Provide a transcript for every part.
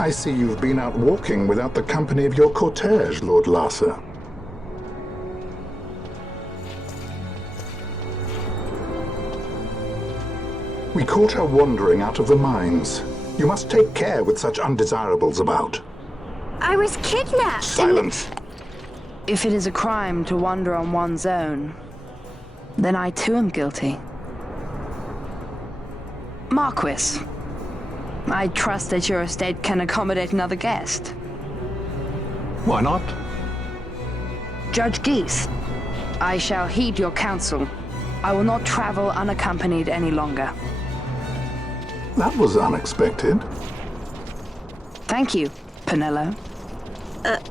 I see you've been out walking without the company of your cortege, Lord Larsa. We caught her wandering out of the mines. You must take care with such undesirables about. I was kidnapped. Silence! If it is a crime to wander on one's own, then I too am guilty. Marquis, I trust that your estate can accommodate another guest. Why not? Judge Geese, I shall heed your counsel. I will not travel unaccompanied any longer. That was unexpected. Thank you, Penello.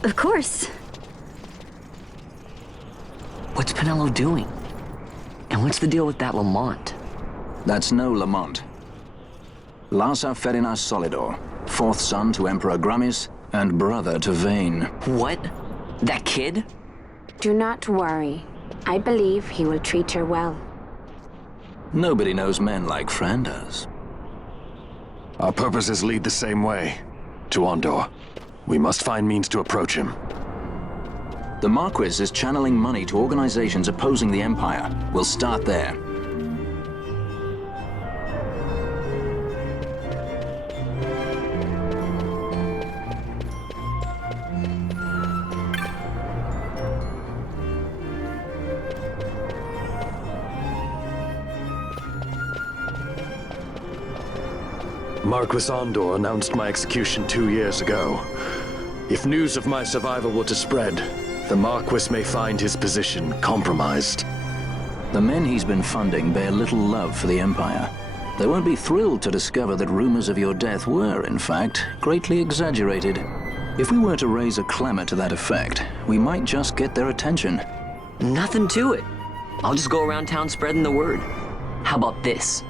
Of course. What's Penello doing? And what's the deal with that Lamont? That's no Lamont. Larsa Ferinas Solidor, fourth son to Emperor Gramis and brother to Vane. What? That kid? Do not worry. I believe he will treat her well. Nobody knows men like Franders. Our purposes lead the same way. To Ondor. We must find means to approach him. The Marquis is channeling money to organizations opposing the Empire. We'll start there. Marquis Ondor announced my execution 2 years ago. If news of my survival were to spread, the Marquis may find his position compromised. The men he's been funding bear little love for the Empire. They won't be thrilled to discover that rumors of your death were, in fact, greatly exaggerated. If we were to raise a clamor to that effect, we might just get their attention. Nothing to it. I'll just go around town spreading the word. How about this?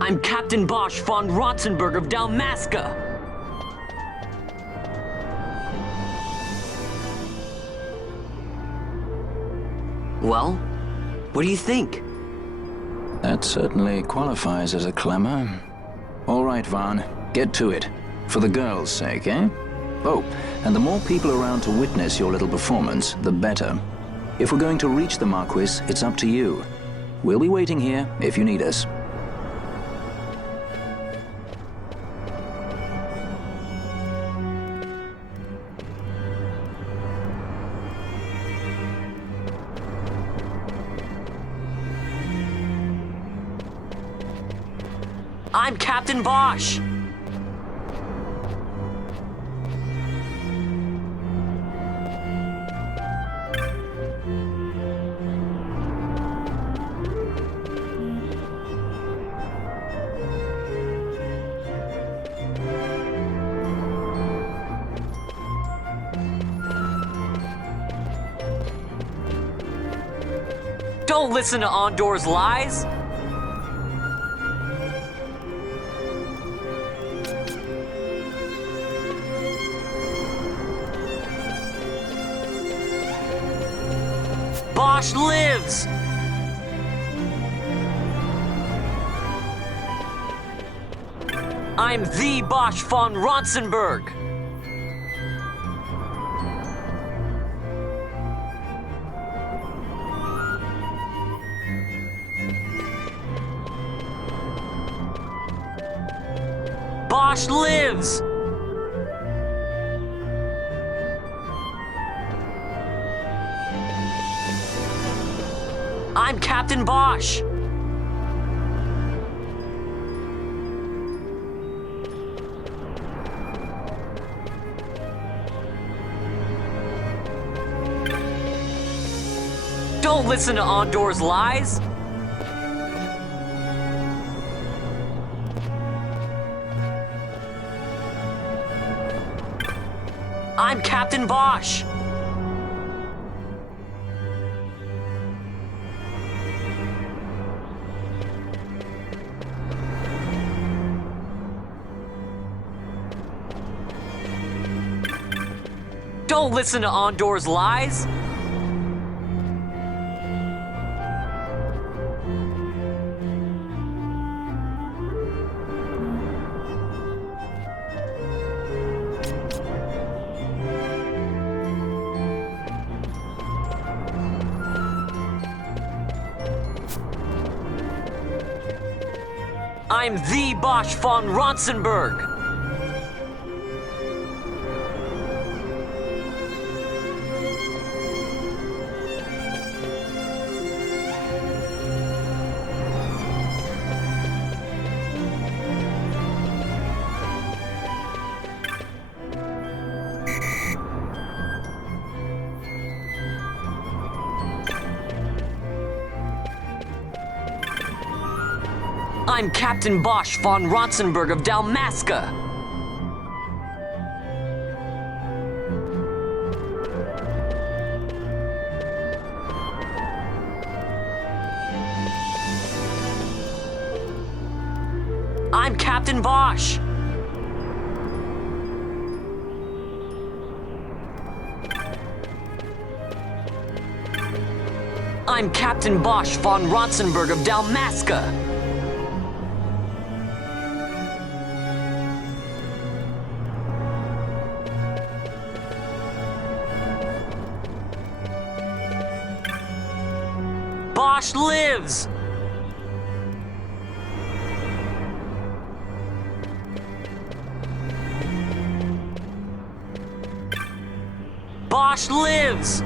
I'm Captain Bosch von Rotzenburg of Dalmasca. Well, what do you think? That certainly qualifies as a clamor. All right, Van, get to it. For the girls' sake, eh? Oh, and the more people around to witness your little performance, the better. If we're going to reach the Marquis, it's up to you. We'll be waiting here if you need us. I'm Captain Bosch! Don't listen to Ondor's lies! Bosch lives! I'm the Bosch von Rotzenburg! Bosch lives! I'm Captain Bosch! Don't listen to Ondor's lies! I'm Captain Bosch! Don't listen to Ondor's lies! I'm the Bosch von Ronsenberg! I'm Captain Bosch von Ronsenberg of Dalmasca. I'm Captain Bosch. I'm Captain Bosch von Ronsenberg of Dalmasca. Bosch lives! Bosch lives!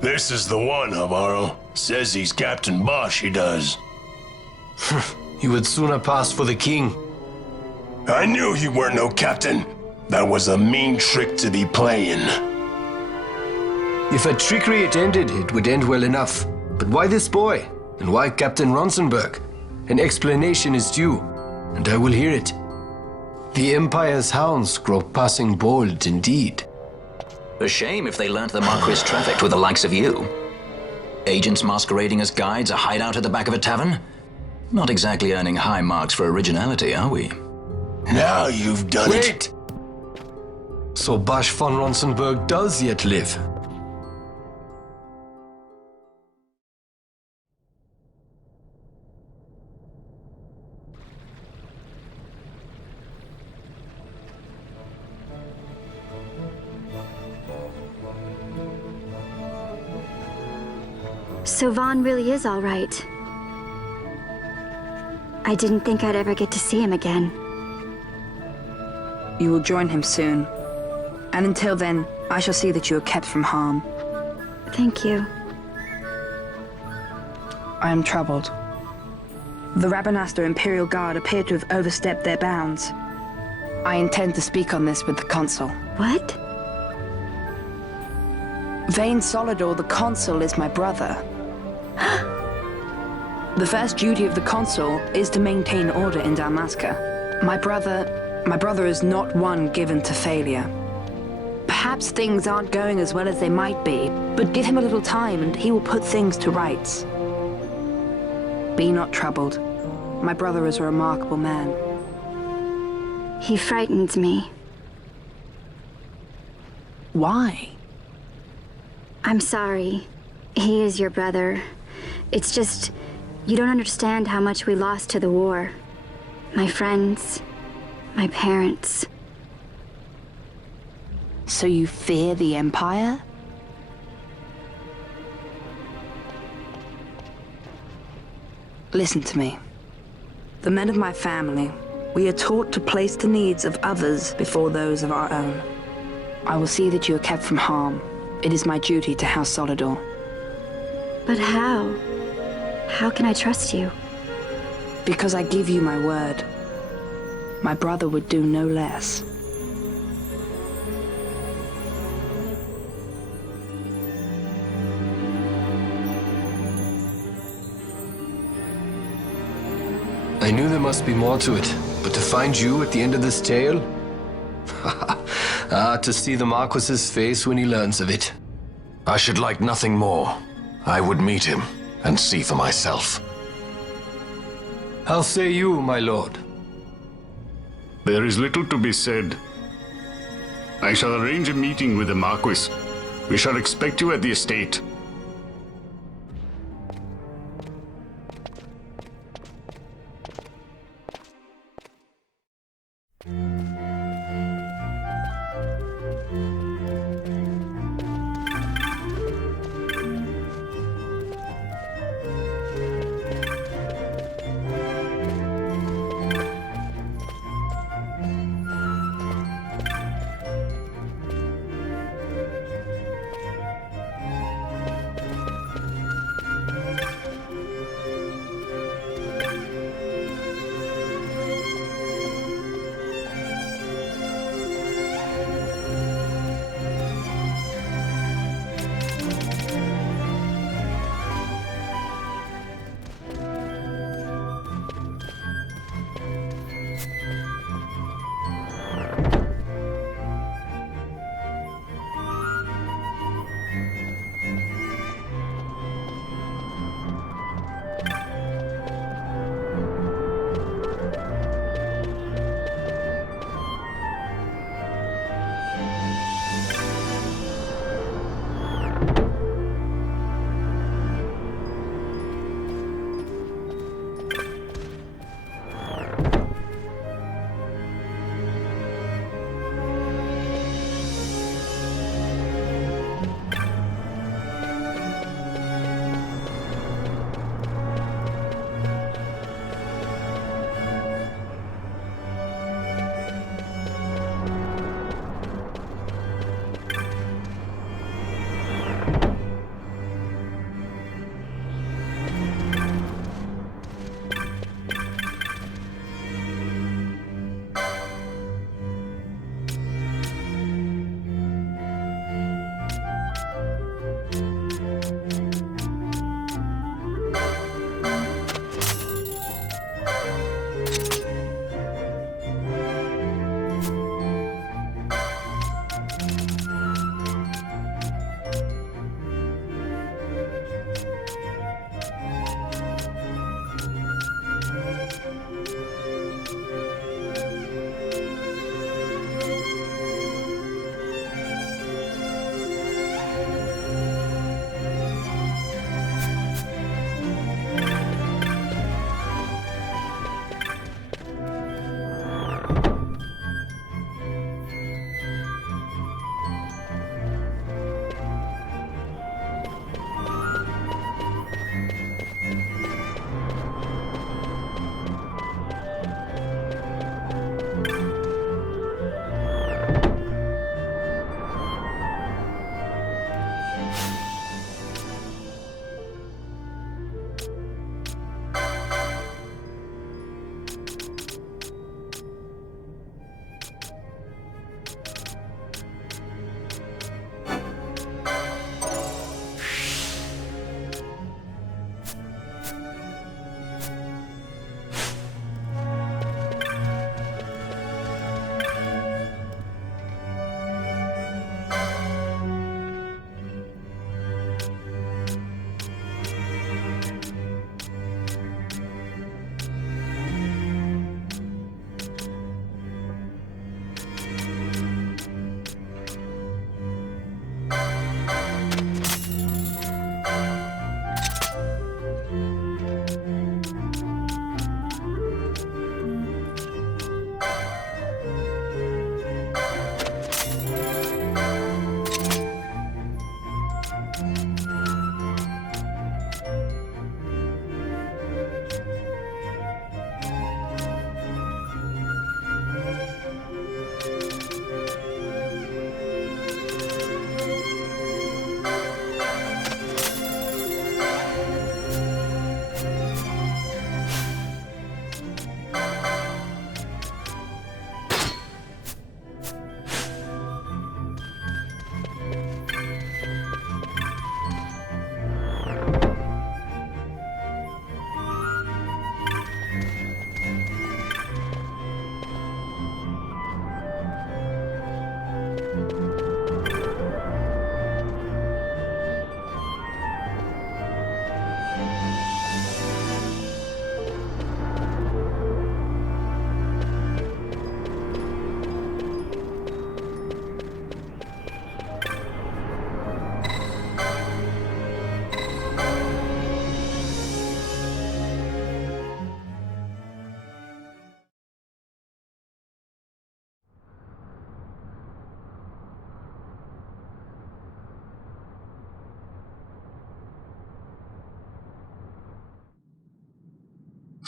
This is the one, Amaro. Says he's Captain Bosch, he does. You would sooner pass for the king. I knew you weren't no captain. That was a mean trick to be playing. If a trickery it ended, it would end well enough. But why this boy? And why Captain Ronsenberg? An explanation is due, and I will hear it. The Empire's hounds grow passing bold indeed. A shame if they learnt the Marquis trafficked with the likes of you. Agents masquerading as guides, a hideout at the back of a tavern? Not exactly earning high marks for originality, are we? Now you've done it. Wait! So Bosch von Ronsenberg does yet live. So Vaughn really is all right. I didn't think I'd ever get to see him again. You will join him soon. And until then, I shall see that you are kept from harm. Thank you. I am troubled. The Rabanastor Imperial Guard appear to have overstepped their bounds. I intend to speak on this with the Consul. What? Vane Solidor, the Consul, is my brother. The first duty of the Consul is to maintain order in Dalmasca. My brother is not one given to failure. Perhaps things aren't going as well as they might be, but give him a little time and he will put things to rights. Be not troubled. My brother is a remarkable man. He frightens me. Why? I'm sorry. He is your brother. It's just, you don't understand how much we lost to the war. My friends, my parents. So you fear the Empire? Listen to me. The men of my family, we are taught to place the needs of others before those of our own. I will see that you are kept from harm. It is my duty to House Solidor. But how? How can I trust you? Because I give you my word. My brother would do no less. I knew there must be more to it, but to find you at the end of this tale? To see the Marquis's face when he learns of it. I should like nothing more. I would meet him and see for myself. How say you, my lord? There is little to be said. I shall arrange a meeting with the Marquis. We shall expect you at the estate.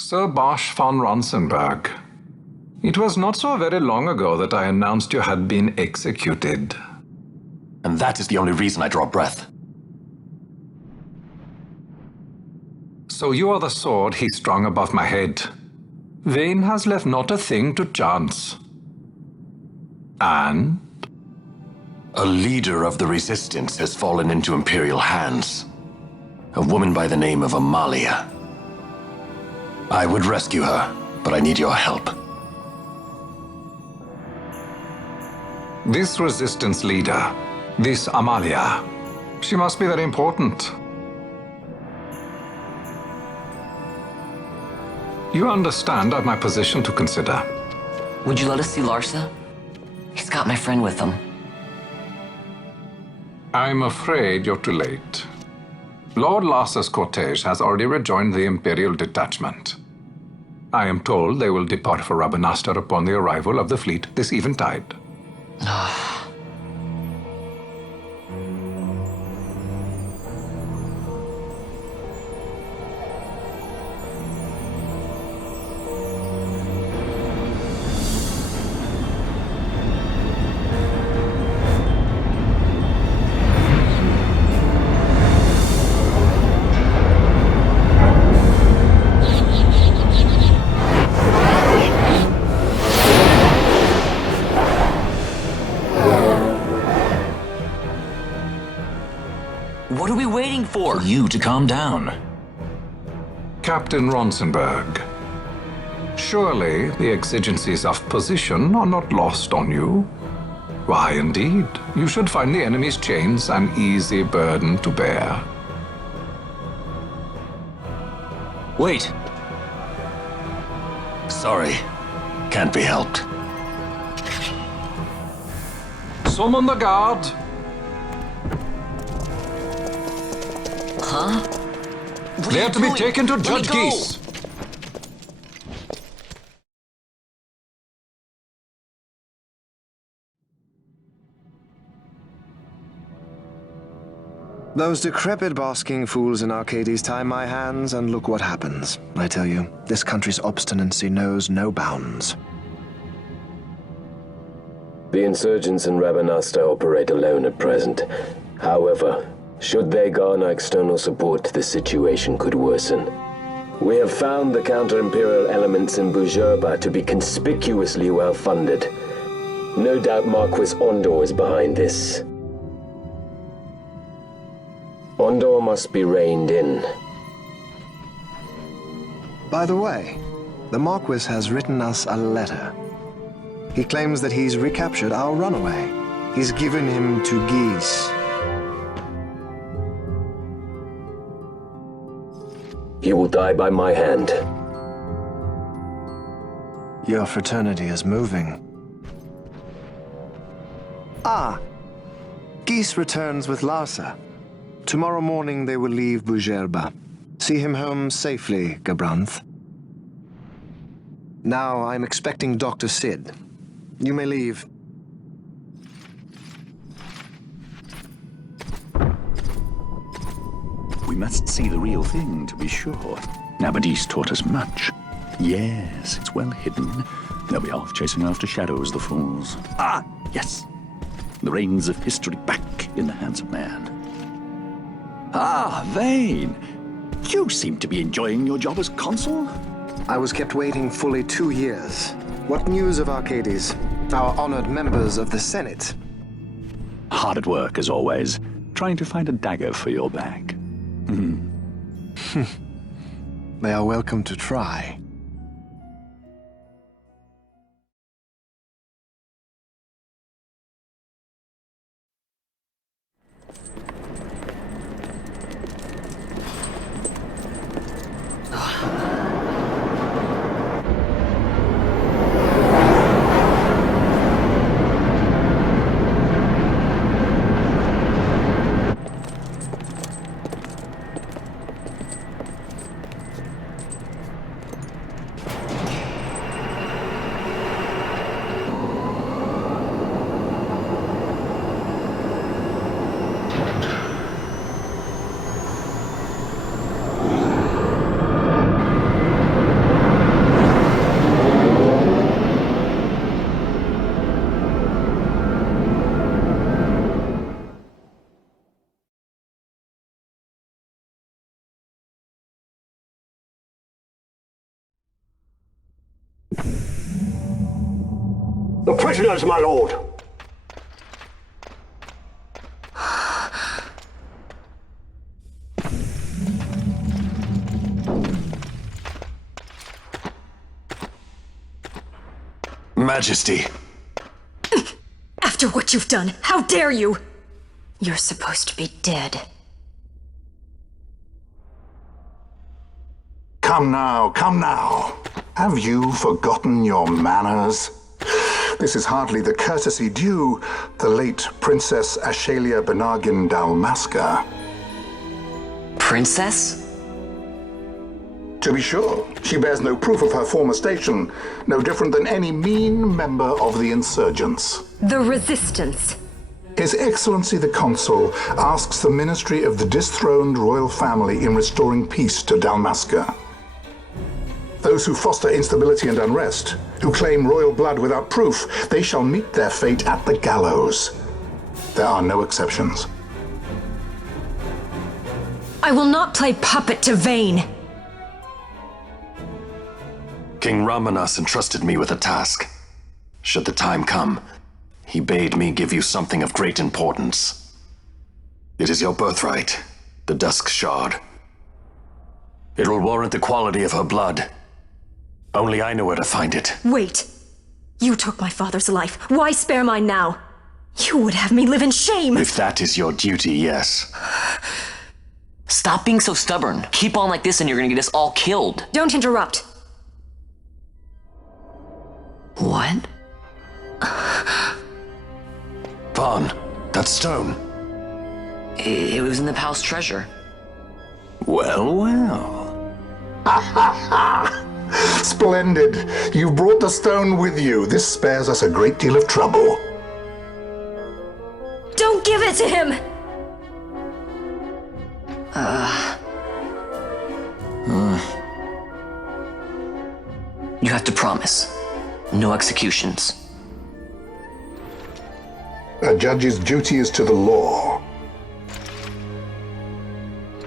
Sir Bosch von Ronsenberg. It was not so very long ago that I announced you had been executed. And that is the only reason I draw breath. So you are the sword he strung above my head. Vane has left not a thing to chance. And? A leader of the resistance has fallen into Imperial hands. A woman by the name of Amalia. I would rescue her, but I need your help. This resistance leader, this Amalia, she must be very important. You understand my position to consider. Would you let us see Larsa? He's got my friend with him. I'm afraid you're too late. Lord Larsa's cortege has already rejoined the Imperial detachment. I am told they will depart for Rabanastre upon the arrival of the fleet this eventide. What are we waiting for? You to calm down. Captain Ronsenberg, surely the exigencies of position are not lost on you. Why, indeed, you should find the enemy's chains an easy burden to bear. Wait. Sorry. Can't be helped. Summon the guard. Huh? They are to be taken to Judge Geese. Those decrepit basking fools in Arcades tie my hands, and look what happens. I tell you, this country's obstinacy knows no bounds. The insurgents in Rabanastre operate alone at present. However, should they garner external support, the situation could worsen. We have found the counter-imperial elements in Bujerba to be conspicuously well-funded. No doubt Marquis Ondor is behind this. Ondor must be reined in. By the way, the Marquis has written us a letter. He claims that he's recaptured our runaway. He's given him to Geese. He will die by my hand. Your fraternity is moving. Ah! Geese returns with Larsa. Tomorrow morning they will leave Bujerba. See him home safely, Gabranth. Now I'm expecting Dr. Sid. You may leave. We must see the real thing, to be sure. Nabadis taught us much. Yes, it's well hidden. They'll be off chasing after shadows, the fools. Ah, yes. The reins of history back in the hands of man. Ah, Vane. You seem to be enjoying your job as consul. I was kept waiting fully 2 years. What news of Arcades? Our honored members of the Senate? Hard at work, as always, trying to find a dagger for your back. They are welcome to try. The prisoners, my lord! Majesty. After what you've done, how dare you? You're supposed to be dead. Come now, come now. Have you forgotten your manners? This is hardly the courtesy due the late Princess Ashalia Benargin Dalmasca. Princess? To be sure, she bears no proof of her former station, no different than any mean member of the insurgents. The Resistance. His Excellency the Consul asks the ministry of the dethroned royal family in restoring peace to Dalmasca. Those who foster instability and unrest, who claim royal blood without proof, they shall meet their fate at the gallows. There are no exceptions. I will not play puppet to Vayne. King Ramanas entrusted me with a task. Should the time come, he bade me give you something of great importance. It is your birthright, the Dusk Shard. It will warrant the quality of her blood. Only I know where to find it. Wait. You took my father's life. Why spare mine now? You would have me live in shame. If that is your duty, yes. Stop being so stubborn. Keep on like this and you're gonna get us all killed. Don't interrupt. What? Vaughn, that stone. It was in the palace treasure. Well, well. Splendid. You've brought the stone with you. This spares us a great deal of trouble. Don't give it to him! You have to promise. No executions. A judge's duty is to the law.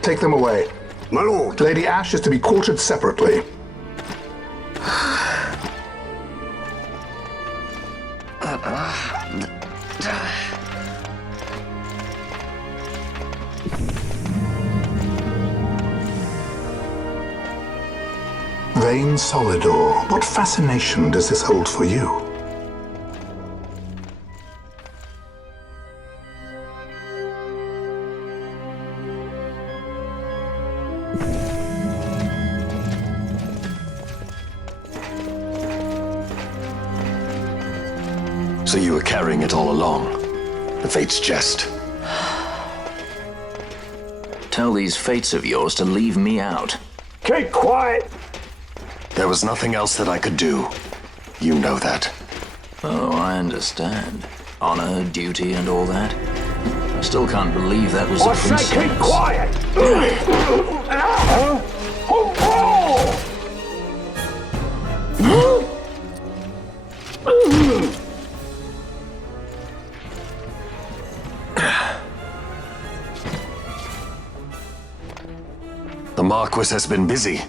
Take them away. My lord! Lady Ash is to be quartered separately. Vayne Solidor, what fascination does this hold for you? So you were carrying it all along. The Fate's jest. Tell these fates of yours to leave me out. Keep quiet! There was nothing else that I could do. You know that. Oh, I understand. Honor, duty, and all that. I still can't believe that was a princess. I say keep quiet! The Marquis has been busy.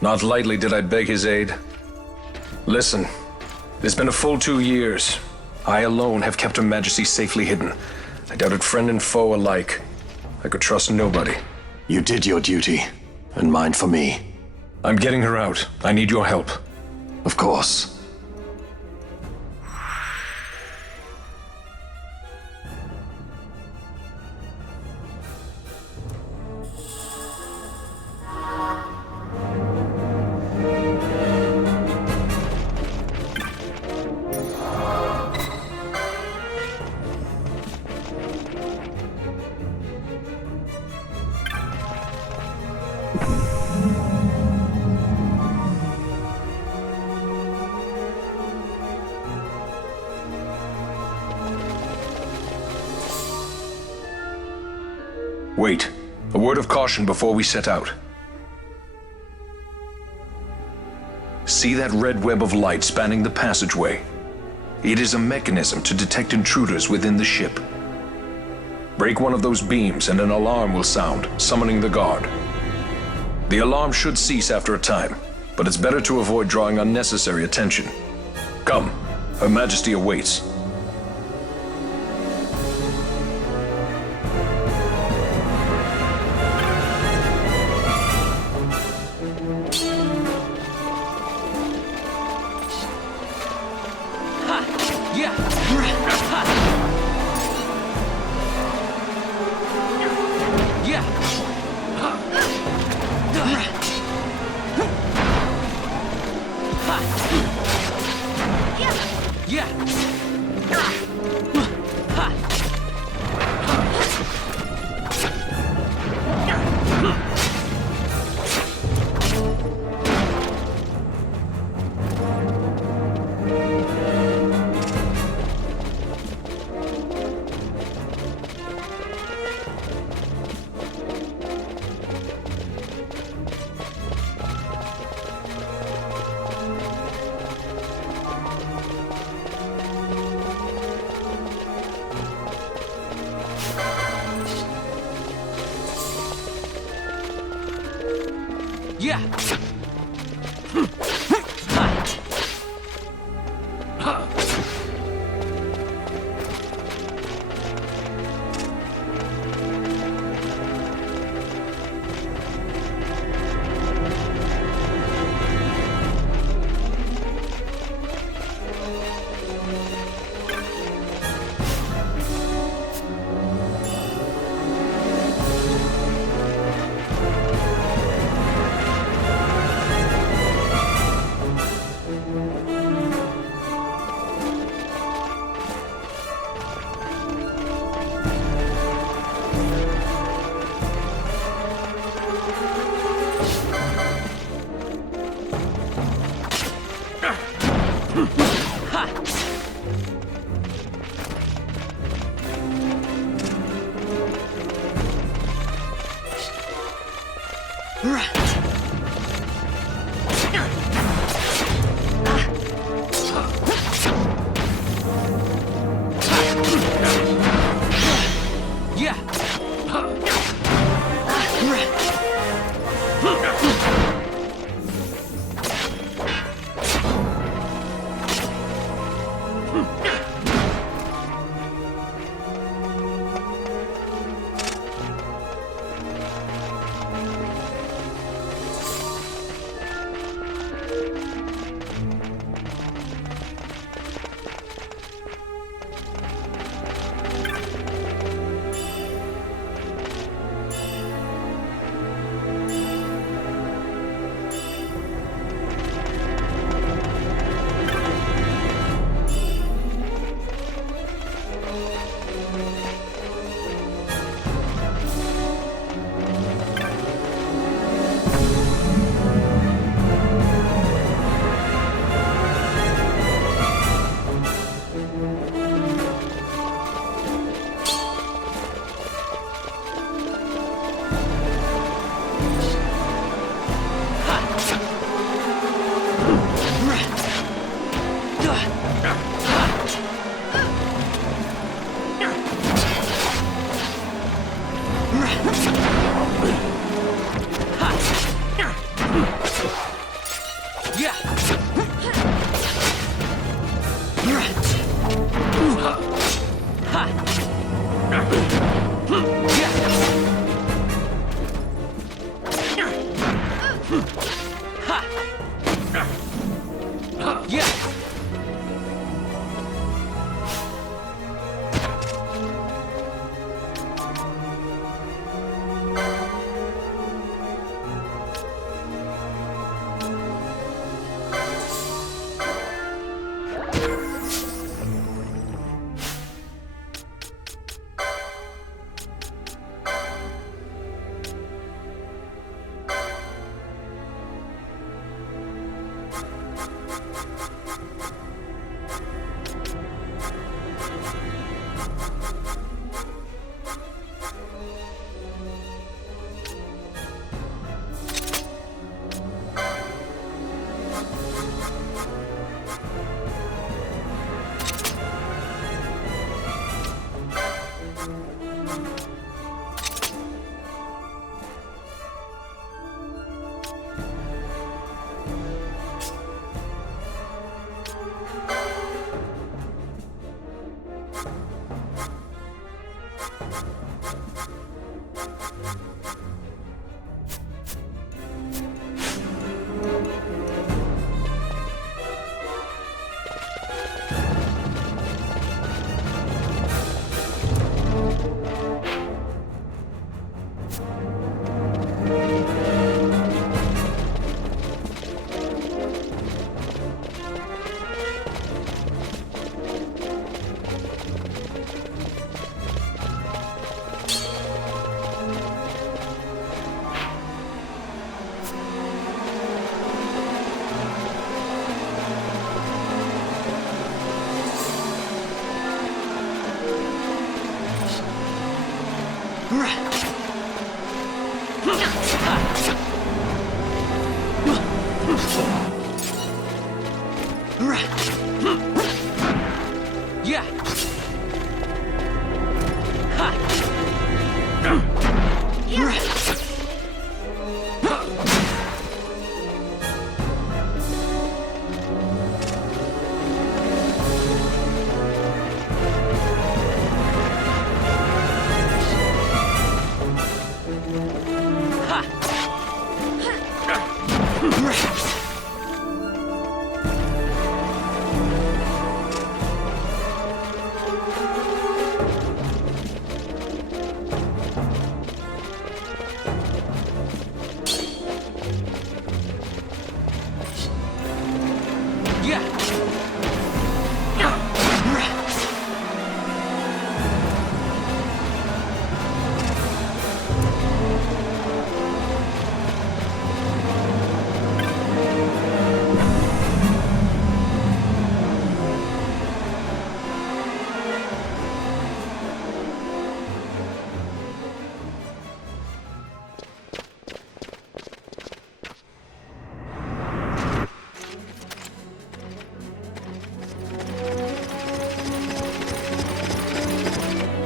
Not lightly did I beg his aid. Listen, it's been a full 2 years. I alone have kept Her Majesty safely hidden. I doubted friend and foe alike. I could trust nobody. You did your duty, and mine for me. I'm getting her out. I need your help. Of course. Wait. A word of caution before we set out. See that red web of light spanning the passageway? It is a mechanism to detect intruders within the ship. Break one of those beams and an alarm will sound, summoning the guard. The alarm should cease after a time, but it's better to avoid drawing unnecessary attention. Come, Her Majesty awaits.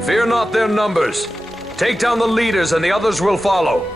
Fear not their numbers. Take down the leaders and the others will follow.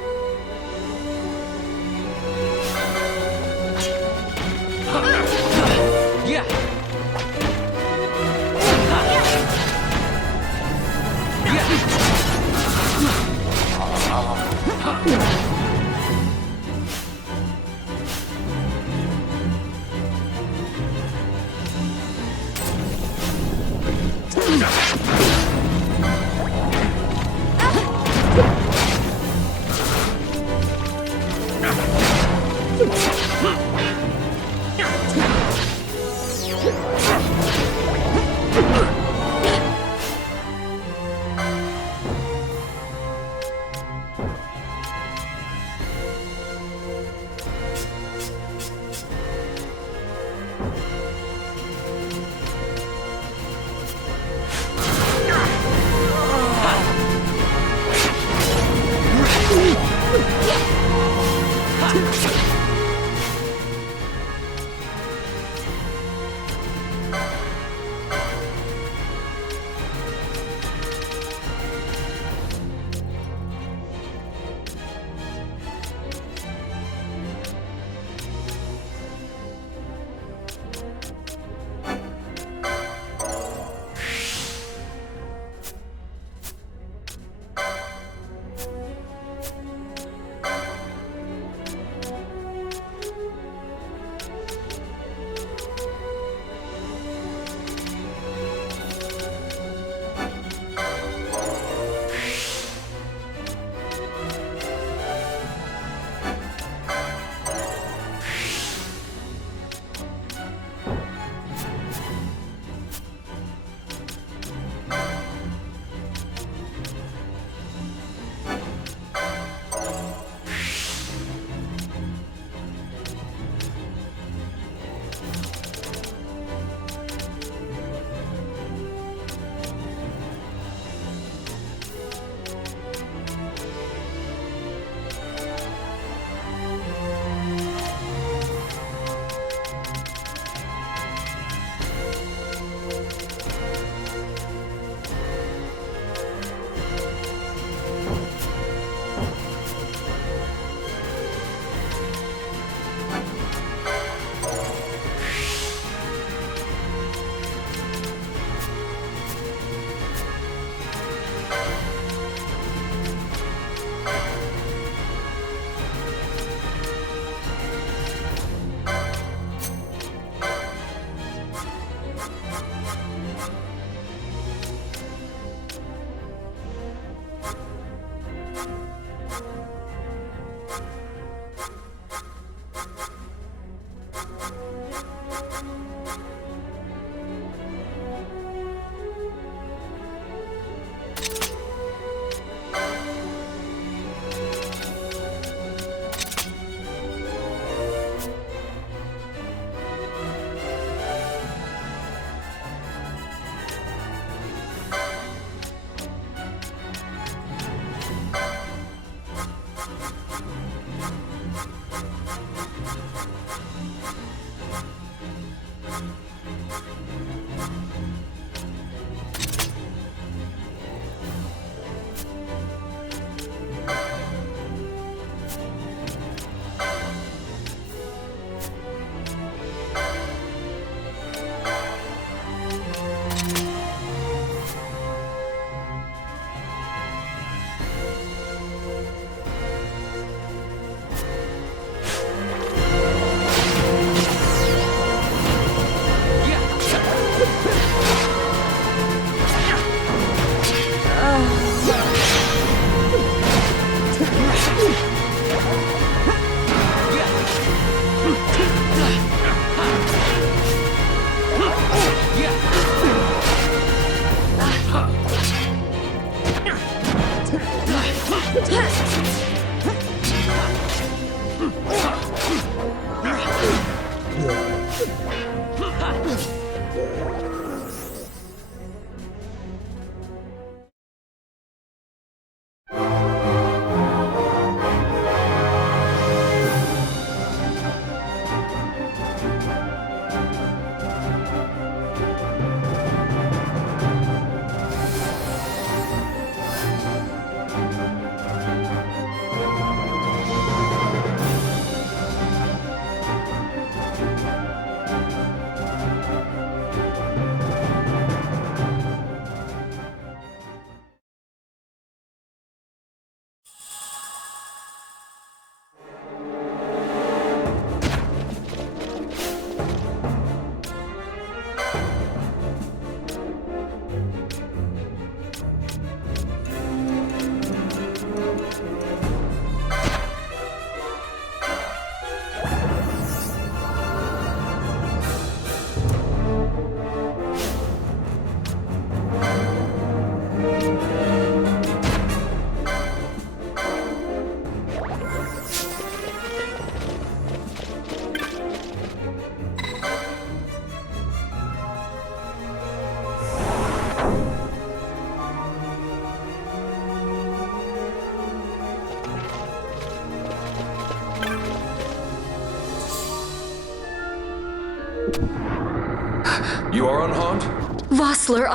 You are unharmed? Vossler,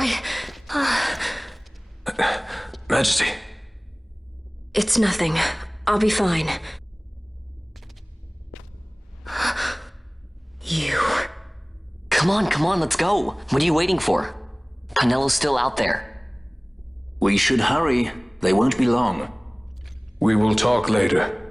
Majesty. It's nothing. I'll be fine. You. Come on, let's go. What are you waiting for? Panelo's still out there. We should hurry. They won't be long. We will talk later.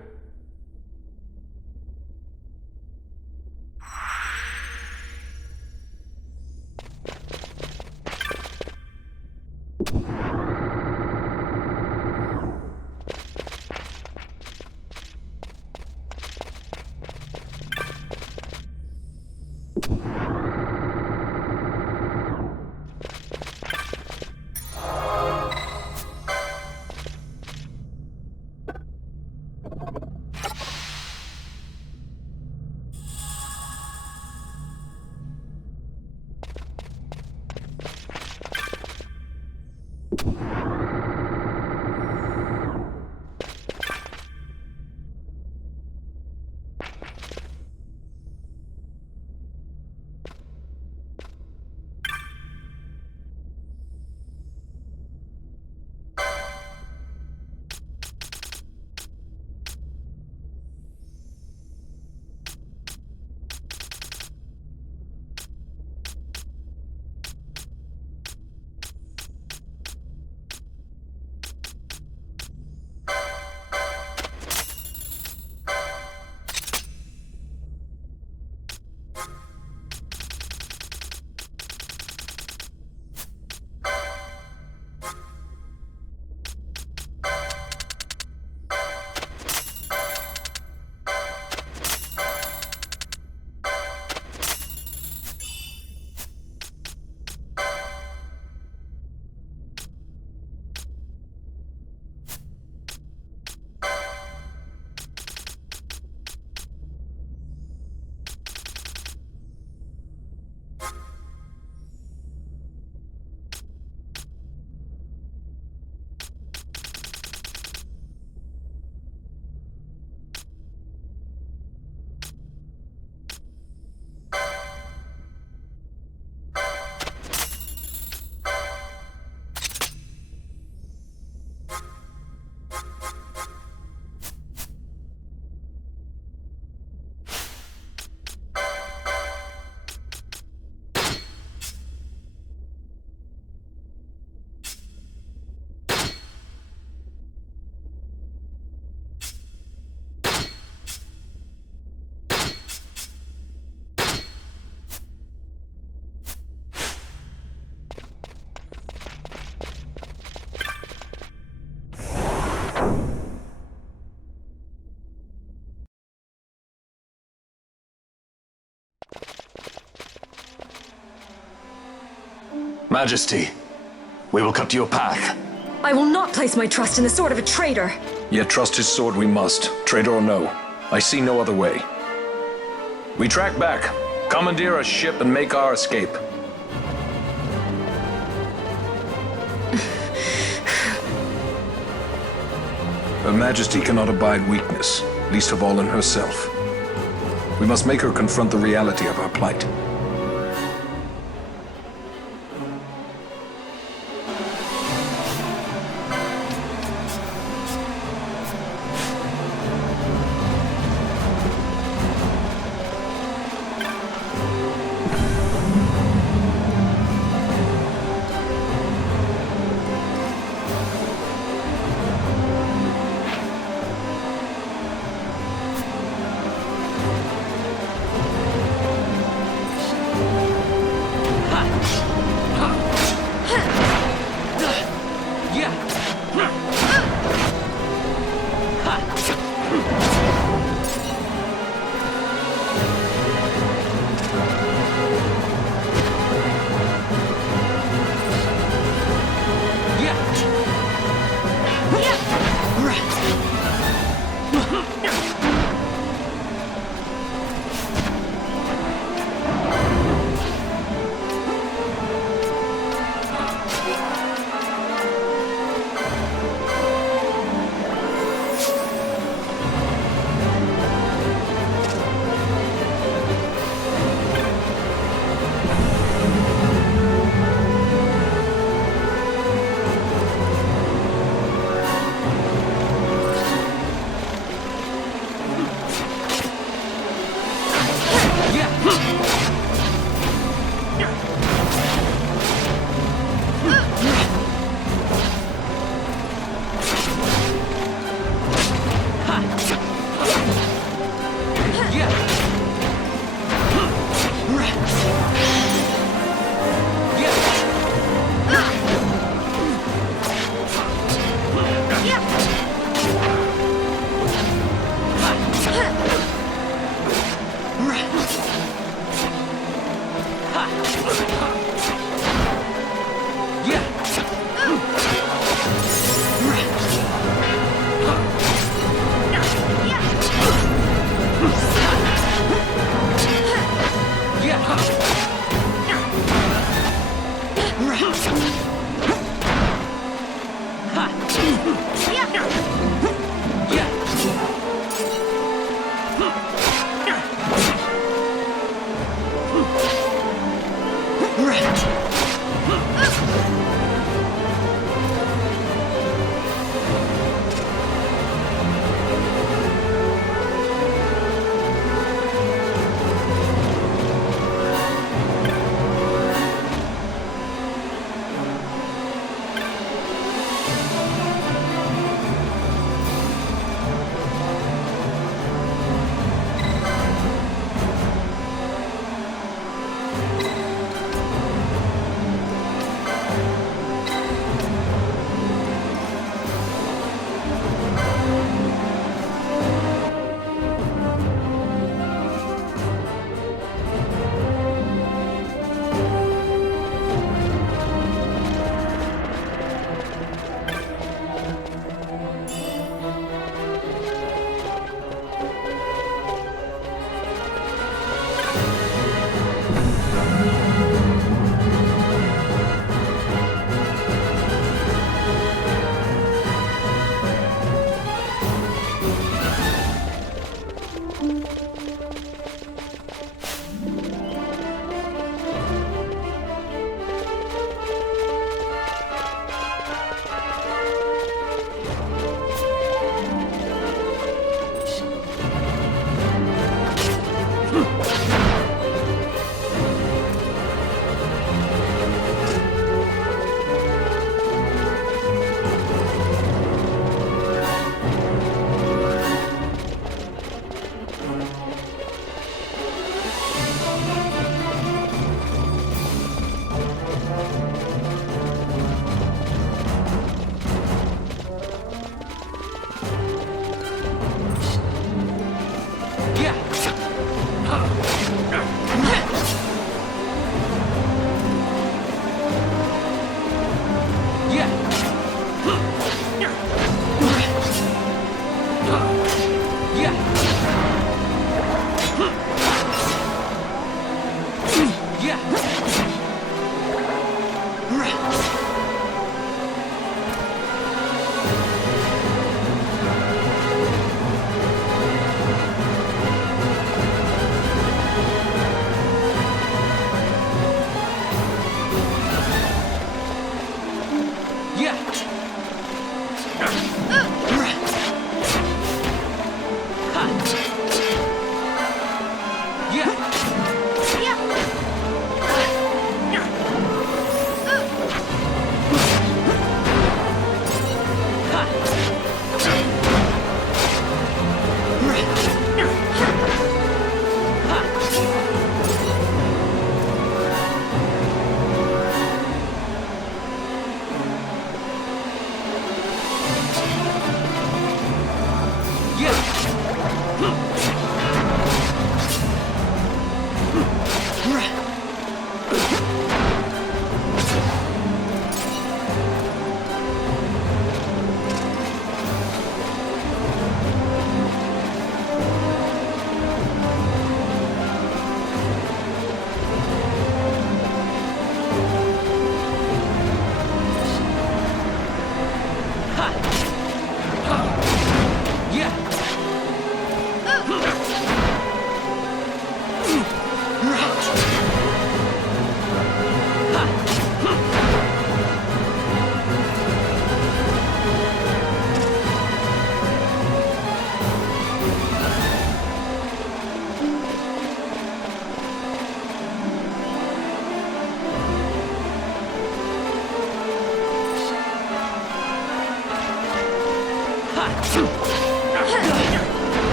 Majesty, we will cut your path. I will not place my trust in the sword of a traitor. Yet trust his sword we must, traitor or no. I see no other way. We track back, commandeer a ship, and make our escape. Her Majesty cannot abide weakness, least of all in herself. We must make her confront the reality of our plight.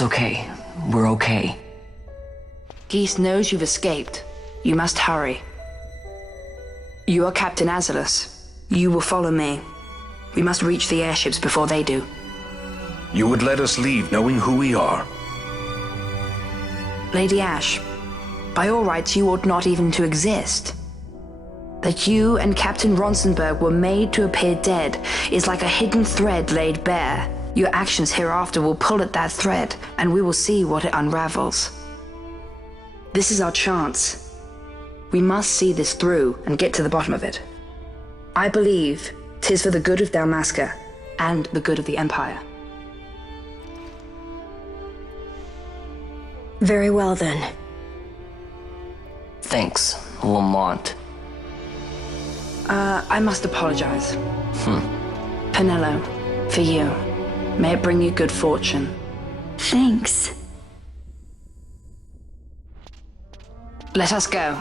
It's okay. We're okay. Geese knows you've escaped. You must hurry. You are Captain Azalus. You will follow me. We must reach the airships before they do. You would let us leave knowing who we are? Lady Ash, by all rights you ought not even to exist. That you and Captain Ronsenberg were made to appear dead is like a hidden thread laid bare. Your actions hereafter will pull at that thread, and we will see what it unravels. This is our chance. We must see this through and get to the bottom of it. I believe 'tis for the good of Dalmasca and the good of the Empire. Very well, then. Thanks, Lamont. I must apologize. Penello, for you. May it bring you good fortune. Thanks. Let us go.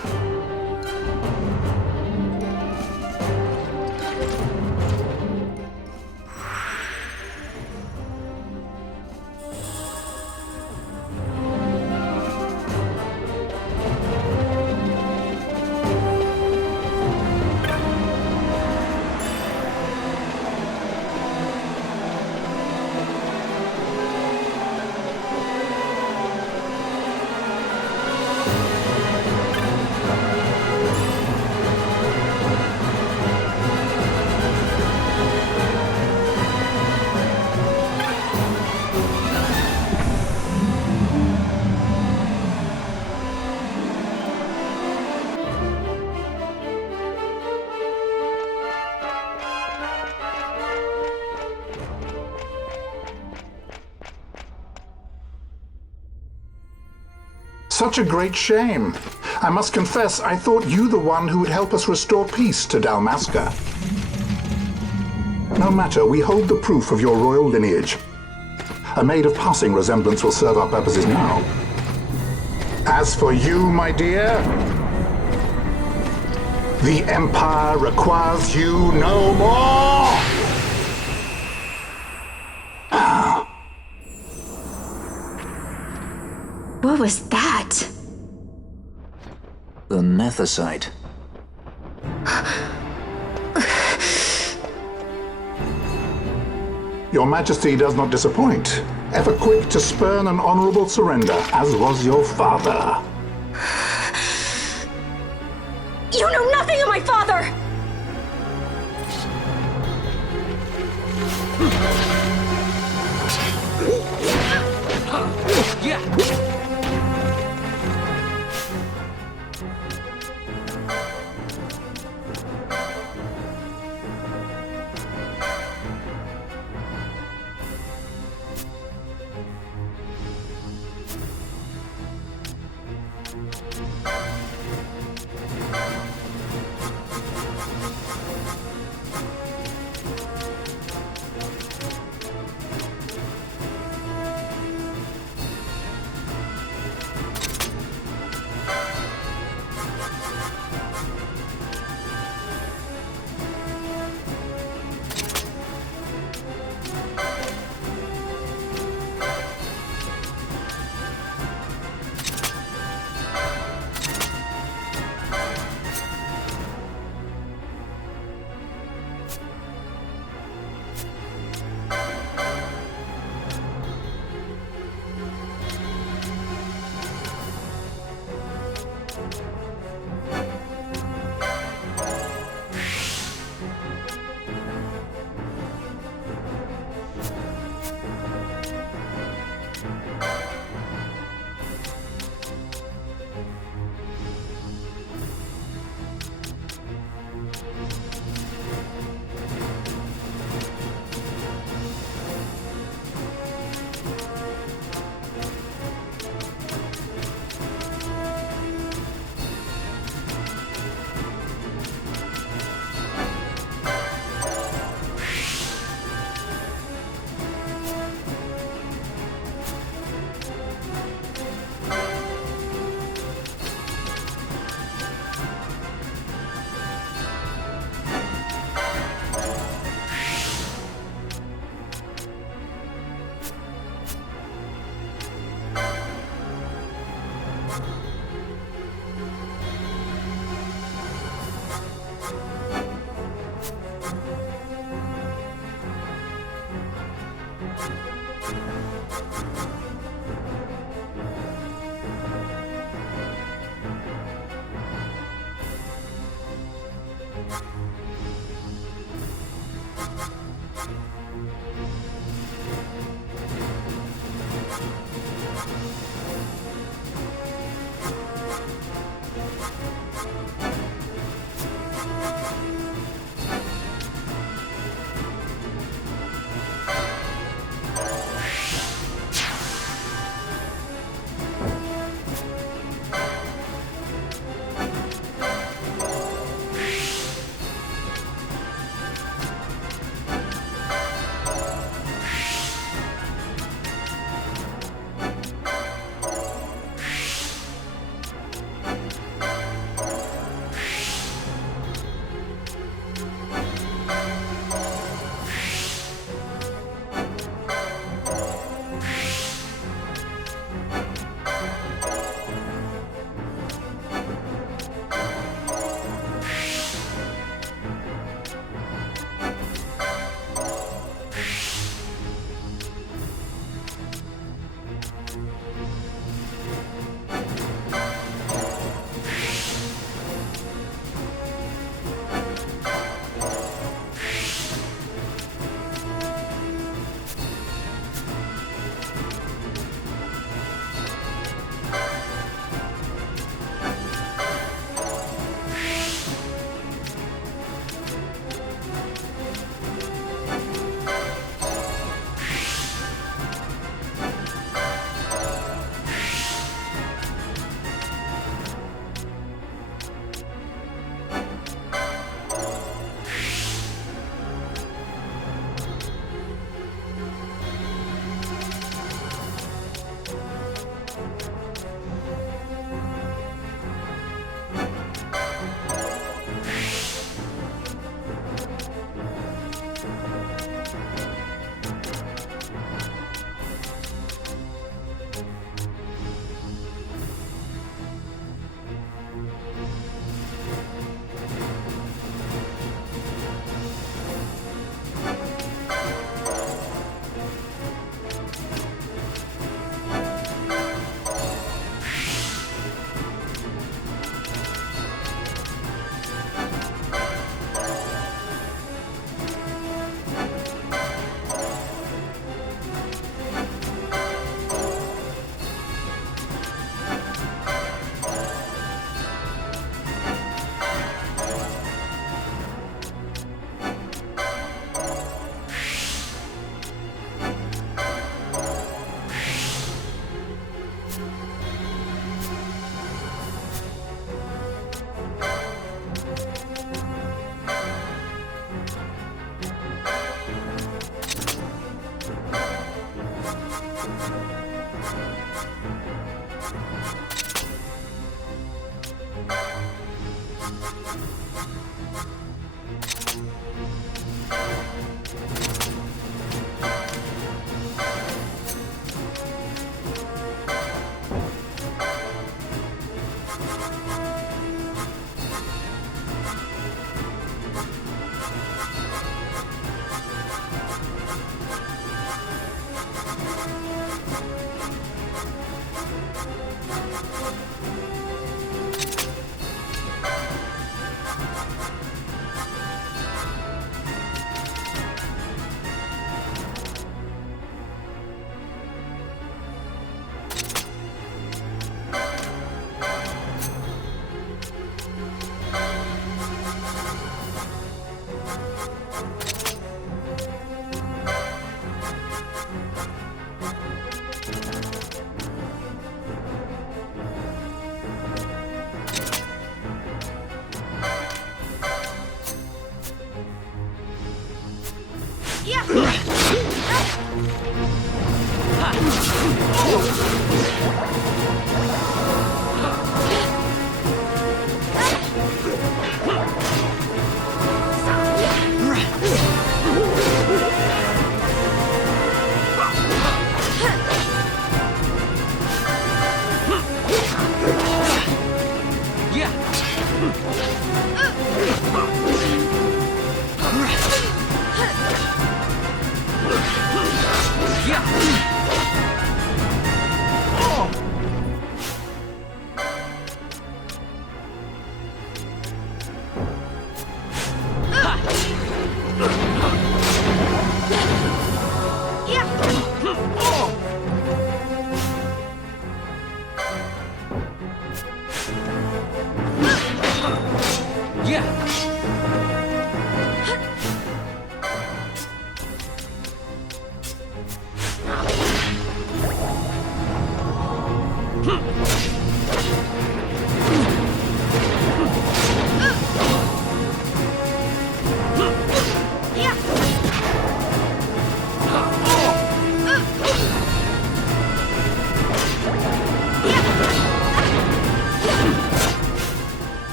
Such a great shame. I must confess, I thought you the one who would help us restore peace to Dalmasca. No matter, we hold the proof of your royal lineage. A maid of passing resemblance will serve our purposes now. As for you, my dear, the Empire requires you no more! What was that? The Nethicite. Your Majesty does not disappoint. Ever quick to spurn an honorable surrender, as was your father. You know nothing of my father!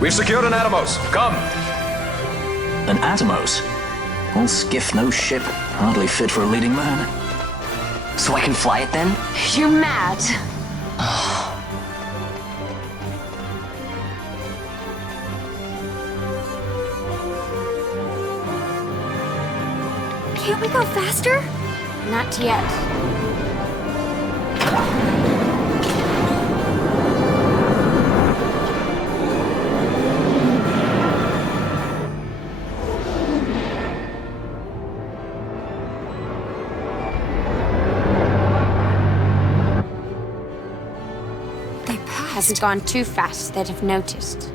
We've secured an Atomos. Come! An Atomos? All skiff, no ship. Hardly fit for a leading man. So I can fly it then? You're mad. Can't we go faster? Not yet. Hasn't gone too fast, they'd have noticed.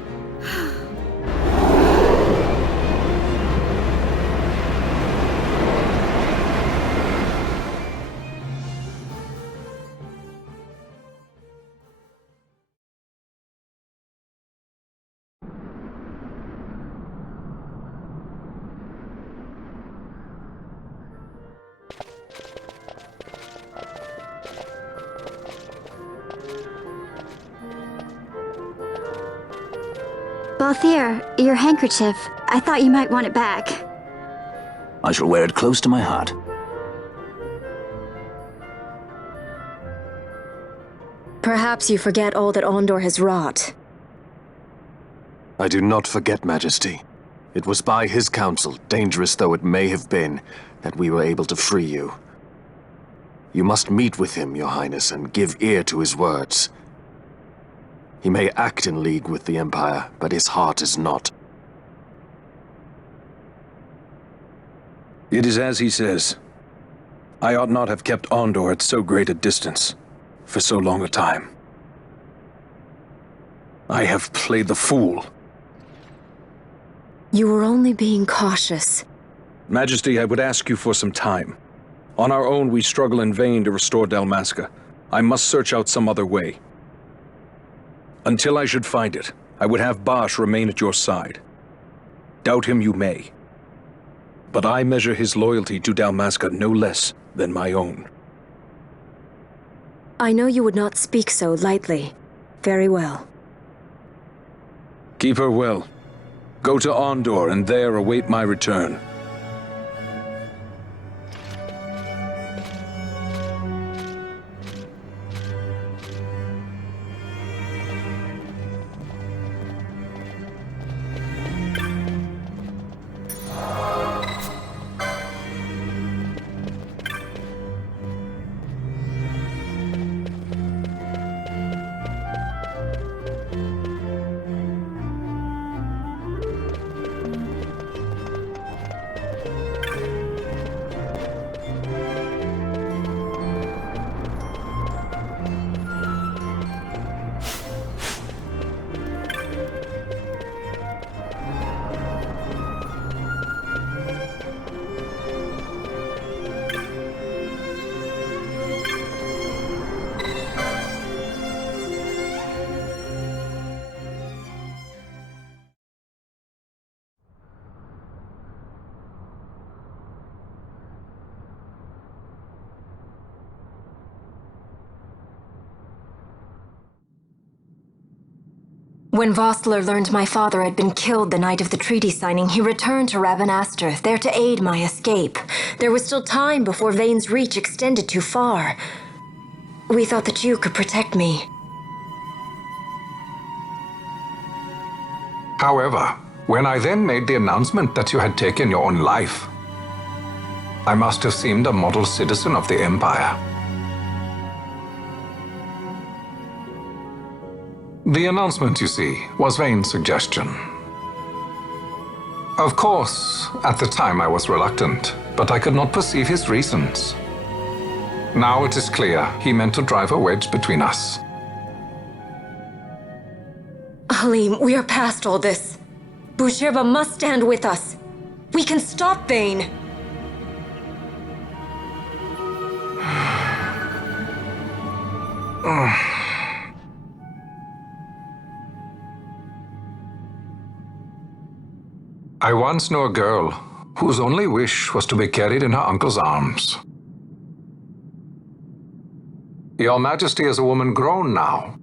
Balthier, your handkerchief. I thought you might want it back. I shall wear it close to my heart. Perhaps you forget all that Ondor has wrought. I do not forget, Majesty. It was by his counsel, dangerous though it may have been, that we were able to free you. You must meet with him, Your Highness, and give ear to his words. He may act in league with the Empire, but his heart is not. It is as he says. I ought not have kept Ondor at so great a distance, for so long a time. I have played the fool. You were only being cautious. Majesty, I would ask you for some time. On our own, we struggle in vain to restore Dalmasca. I must search out some other way. Until I should find it, I would have Bosch remain at your side. Doubt him you may. But I measure his loyalty to Dalmasca no less than my own. I know you would not speak so lightly. Very well. Keep her well. Go to Ondor and there await my return. When Vossler learned my father had been killed the night of the treaty signing, he returned to Rabanastre, there to aid my escape. There was still time before Vane's reach extended too far. We thought that you could protect me. However, when I then made the announcement that you had taken your own life, I must have seemed a model citizen of the Empire. The announcement, you see, was Vane's suggestion. Of course, at the time I was reluctant, but I could not perceive his reasons. Now it is clear he meant to drive a wedge between us. Halim, we are past all this. Bushirba must stand with us. We can stop Vane. I once knew a girl whose only wish was to be carried in her uncle's arms. Your Majesty is a woman grown now.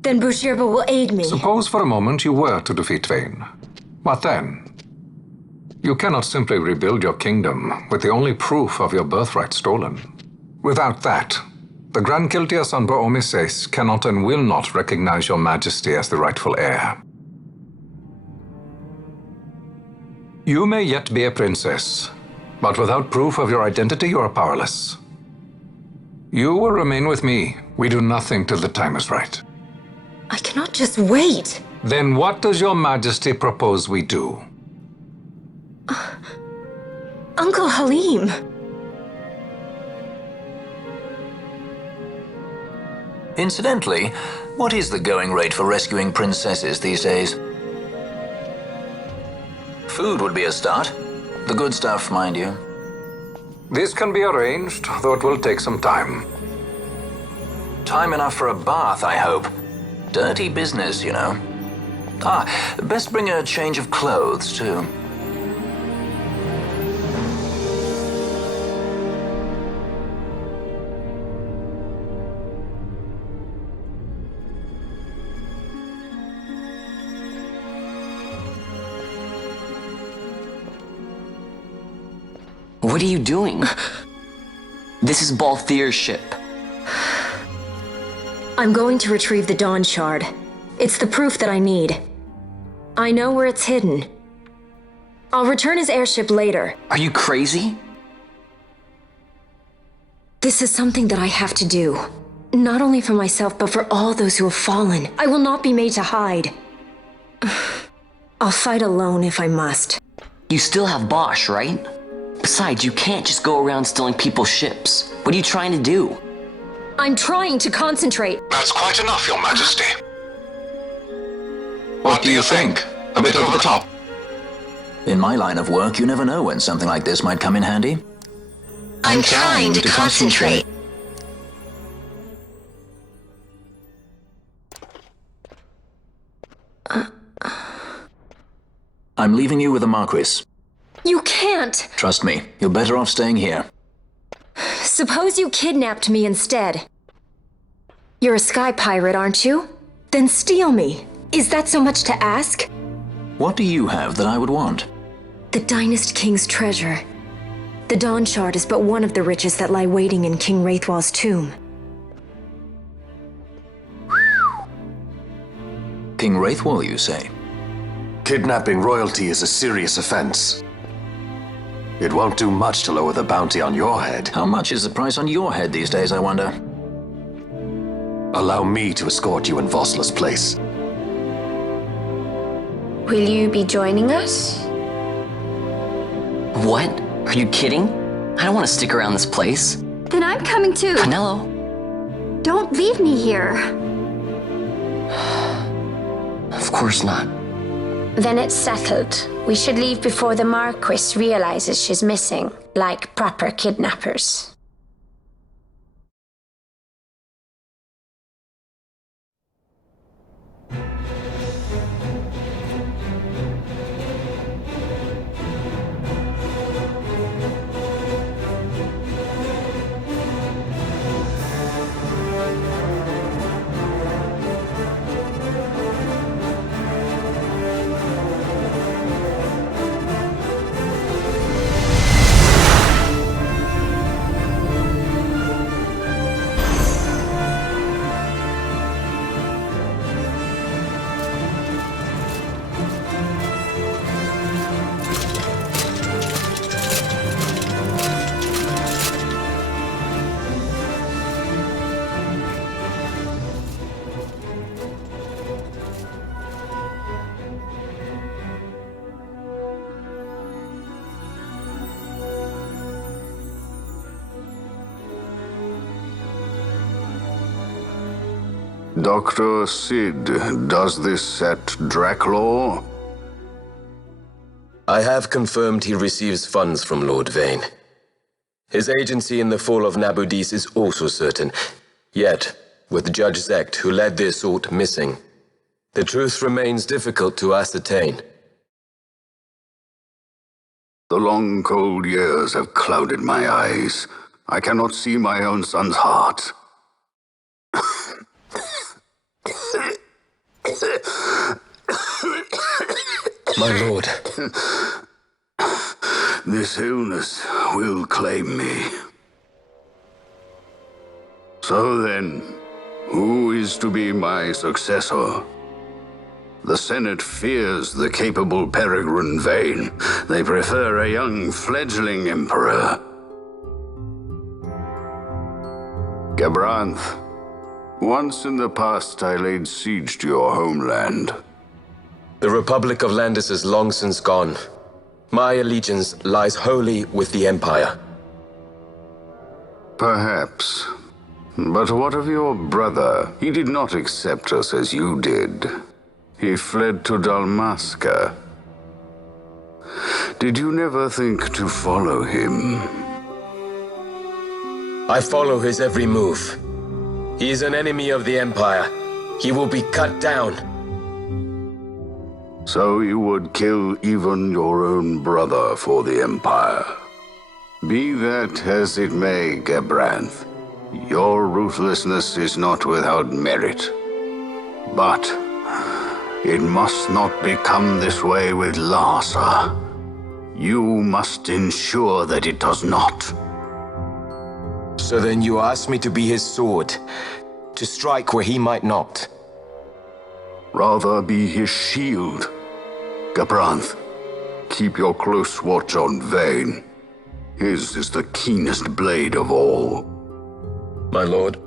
Then Bushirba will aid me. Suppose for a moment you were to defeat Vane. What then? You cannot simply rebuild your kingdom with the only proof of your birthright stolen. Without that, the Grand Kiltia Sanbur Omises cannot and will not recognize your Majesty as the rightful heir. You may yet be a princess, but without proof of your identity, you are powerless. You will remain with me. We do nothing till the time is right. I cannot just wait. Then what does your Majesty propose we do? Uncle Halim. Incidentally, what is the going rate for rescuing princesses these days? Food would be a start. The good stuff, mind you. This can be arranged, though it will take some time. Time enough for a bath, I hope. Dirty business, you know. Best bring a change of clothes, too. What are you doing? This is Balthier's ship. I'm going to retrieve the Dawn Shard. It's the proof that I need. I know where it's hidden. I'll return his airship later. Are you crazy? This is something that I have to do. Not only for myself, but for all those who have fallen. I will not be made to hide. I'll fight alone if I must. You still have Bosch, right? Besides, you can't just go around stealing people's ships. What are you trying to do? I'm trying to concentrate. That's quite enough, Your Majesty. What do you think? A bit over the top? In my line of work, you never know when something like this might come in handy. I'm trying to concentrate. I'm leaving you with the Marquis. You can't! Trust me, you're better off staying here. Suppose you kidnapped me instead. You're a sky pirate, aren't you? Then steal me. Is that so much to ask? What do you have that I would want? The Dynast King's treasure. The Dawn Shard is but one of the riches that lie waiting in King Wraithwall's tomb. King Wraithwall, you say? Kidnapping royalty is a serious offense. It won't do much to lower the bounty on your head. How much is the price on your head these days, I wonder? Allow me to escort you in Vossler's place. Will you be joining us? What? Are you kidding? I don't want to stick around this place. Then I'm coming too. Canelo. Don't leave me here. Of course not. Then it's settled. We should leave before the Marquis realizes she's missing, like proper kidnappers. Dr. Sid does this at Draclaw? I have confirmed he receives funds from Lord Vane. His agency in the fall of Nabudis is also certain. Yet, with Judge Zecht, who led the assault, missing, the truth remains difficult to ascertain. The long, cold years have clouded my eyes. I cannot see my own son's heart. My lord. This illness will claim me. So then, who is to be my successor? The Senate fears the capable Peregrine Vane. They prefer a young, fledgling emperor. Gabranth, once in the past I laid siege to your homeland. The Republic of Landis is long since gone. My allegiance lies wholly with the Empire. Perhaps. But what of your brother? He did not accept us as you did. He fled to Dalmasca. Did you never think to follow him? I follow his every move. He is an enemy of the Empire. He will be cut down. So you would kill even your own brother for the Empire. Be that as it may, Gabranth, your ruthlessness is not without merit. But it must not become this way with Larsa. You must ensure that it does not. So then you ask me to be his sword, to strike where he might not. Rather be his shield. Gabranth, keep your close watch on Vane. His is the keenest blade of all. My lord.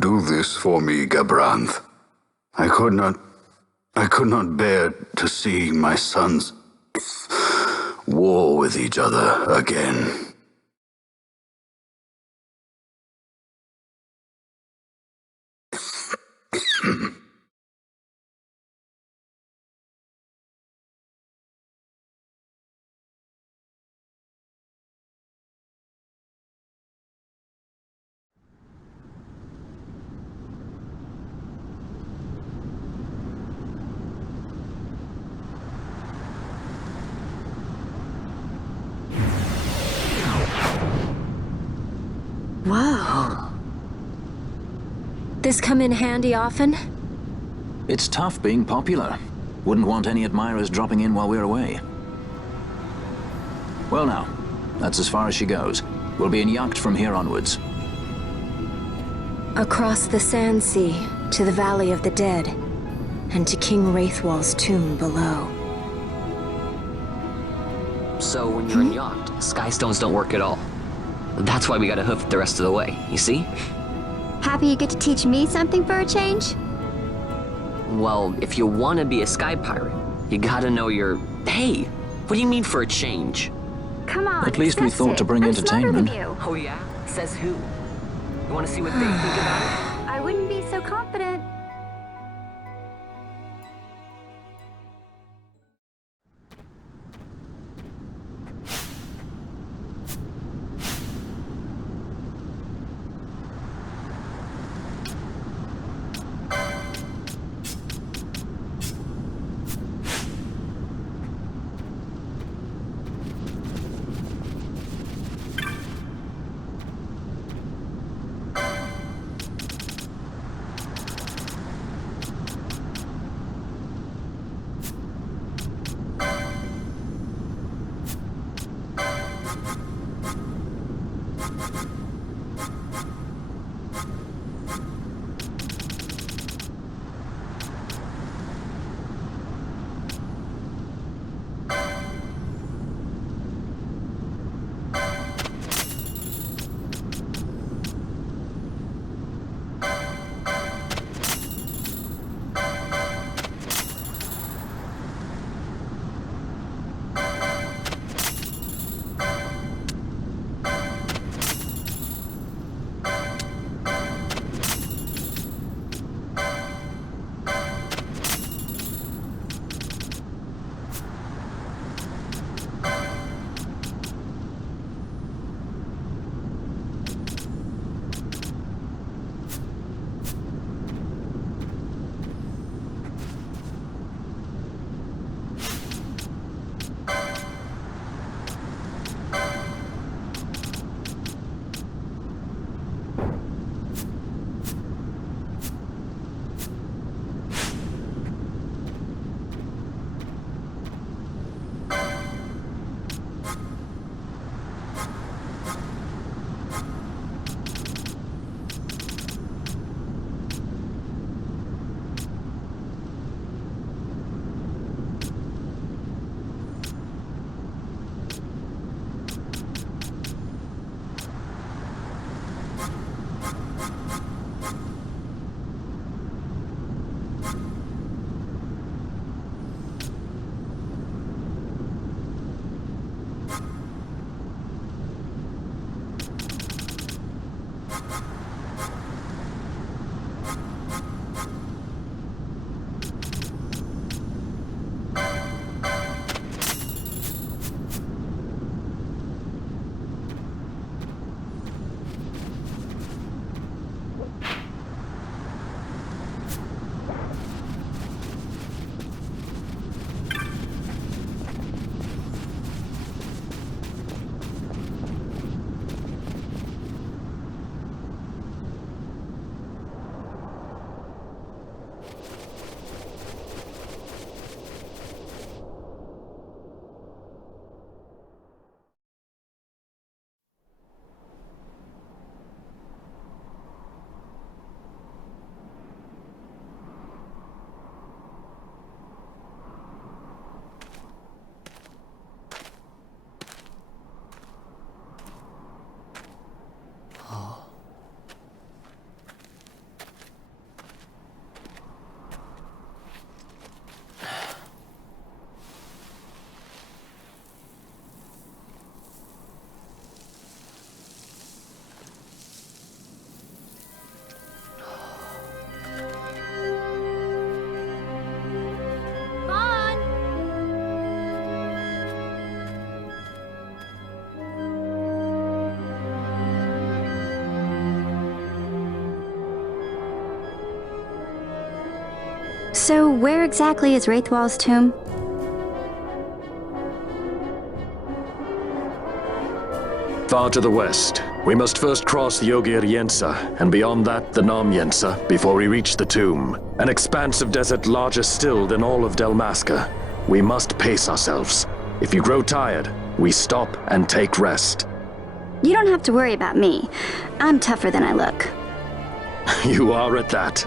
Do this for me, Gabranth. I could not bear to see my sons war with each other again. Whoa. This come in handy often? It's tough being popular. Wouldn't want any admirers dropping in while we're away. Well now, that's as far as she goes. We'll be in yacht from here onwards. Across the Sand Sea, to the Valley of the Dead, and to King Wraithwall's tomb below. So when you're in yacht, skystones don't work at all. That's why we gotta hoof the rest of the way, you see? Happy you get to teach me something for a change? Well, if you want to be a sky pirate, you gotta know your... Hey, what do you mean for a change? Come on, At least we thought to bring entertainment. Oh yeah? Says who? You want to see what they think about it? I wouldn't be so confident. So, where exactly is Wraithwall's tomb? Far to the west. We must first cross the Yogir Yensa, and beyond that, the Nam Yensa, before we reach the tomb. An expanse of desert larger still than all of Dalmasca. We must pace ourselves. If you grow tired, we stop and take rest. You don't have to worry about me. I'm tougher than I look. You are at that.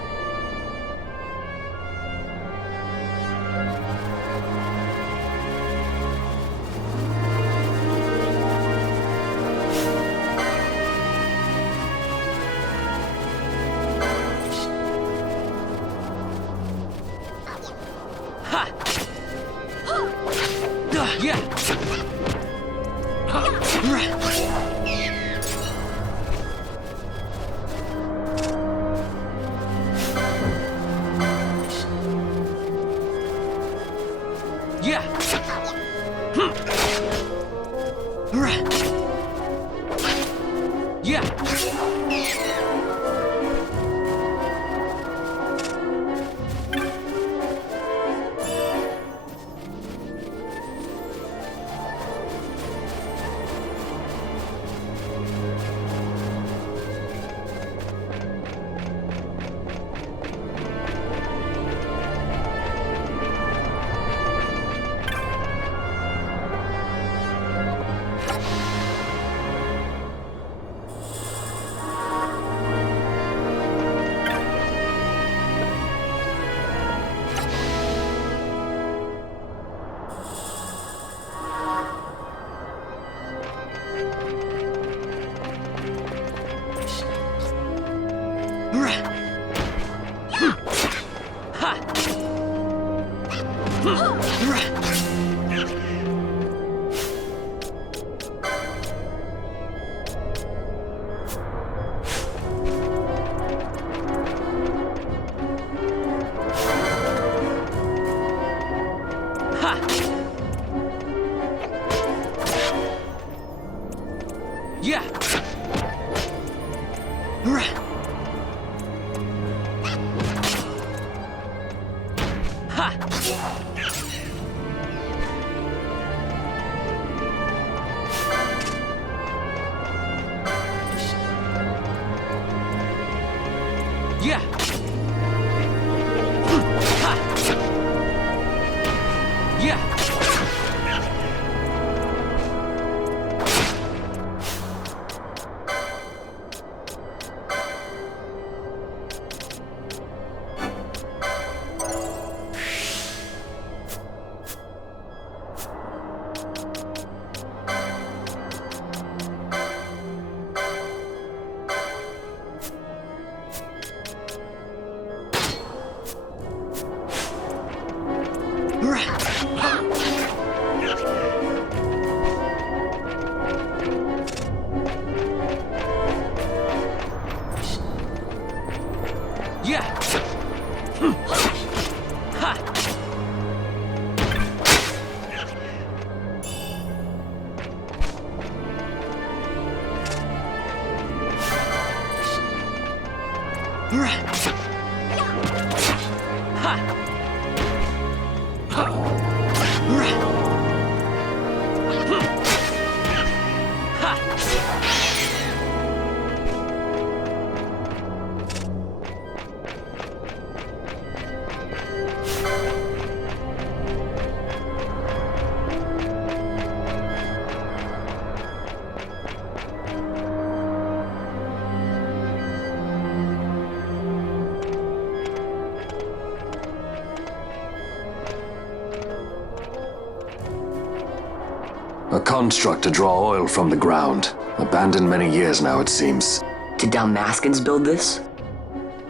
A construct to draw oil from the ground. Abandoned many years now, it seems. Did Dalmascans build this?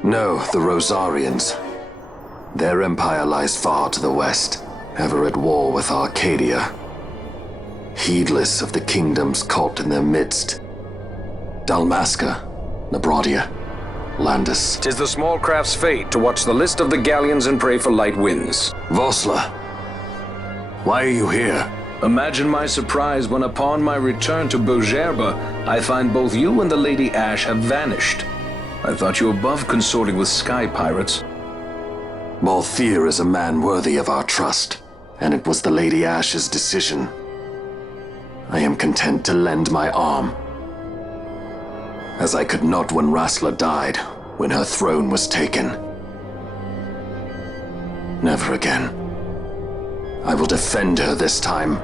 No, the Rosarians. Their empire lies far to the west, ever at war with Arcadia. Heedless of the kingdoms caught in their midst. Dalmasca, Nabradia, Landis. 'Tis the small craft's fate to watch the list of the galleons and pray for light winds. Vosla, why are you here? Imagine my surprise when upon my return to Bogerba, I find both you and the Lady Ash have vanished. I thought you above consorting with sky pirates. Balthier is a man worthy of our trust, and it was the Lady Ash's decision. I am content to lend my arm, as I could not when Rassler died, when her throne was taken. Never again. I will defend her this time.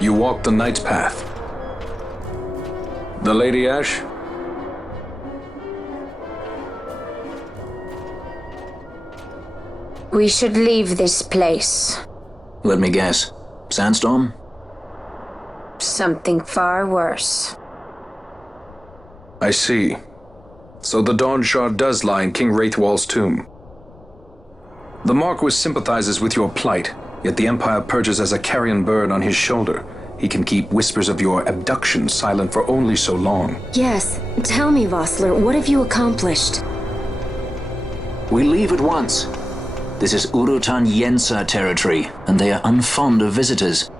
You walked the Knight's path. The Lady Ash? We should leave this place. Let me guess. Sandstorm? Something far worse. I see. So the Dawn Shard does lie in King Wraithwall's tomb. The Marquis sympathizes with your plight, yet the Empire perches as a carrion bird on his shoulder. He can keep whispers of your abduction silent for only so long. Yes. Tell me, Vossler, what have you accomplished? We leave at once. This is Urutan Yensa territory, and they are unfond of visitors.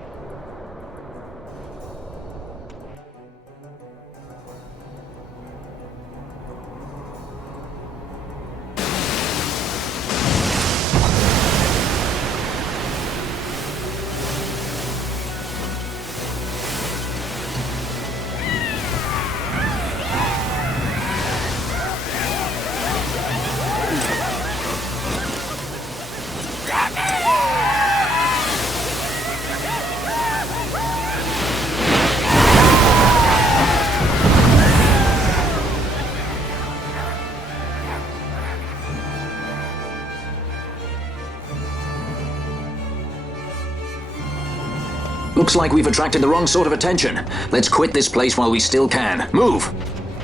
Looks like we've attracted the wrong sort of attention. Let's quit this place while we still can. Move!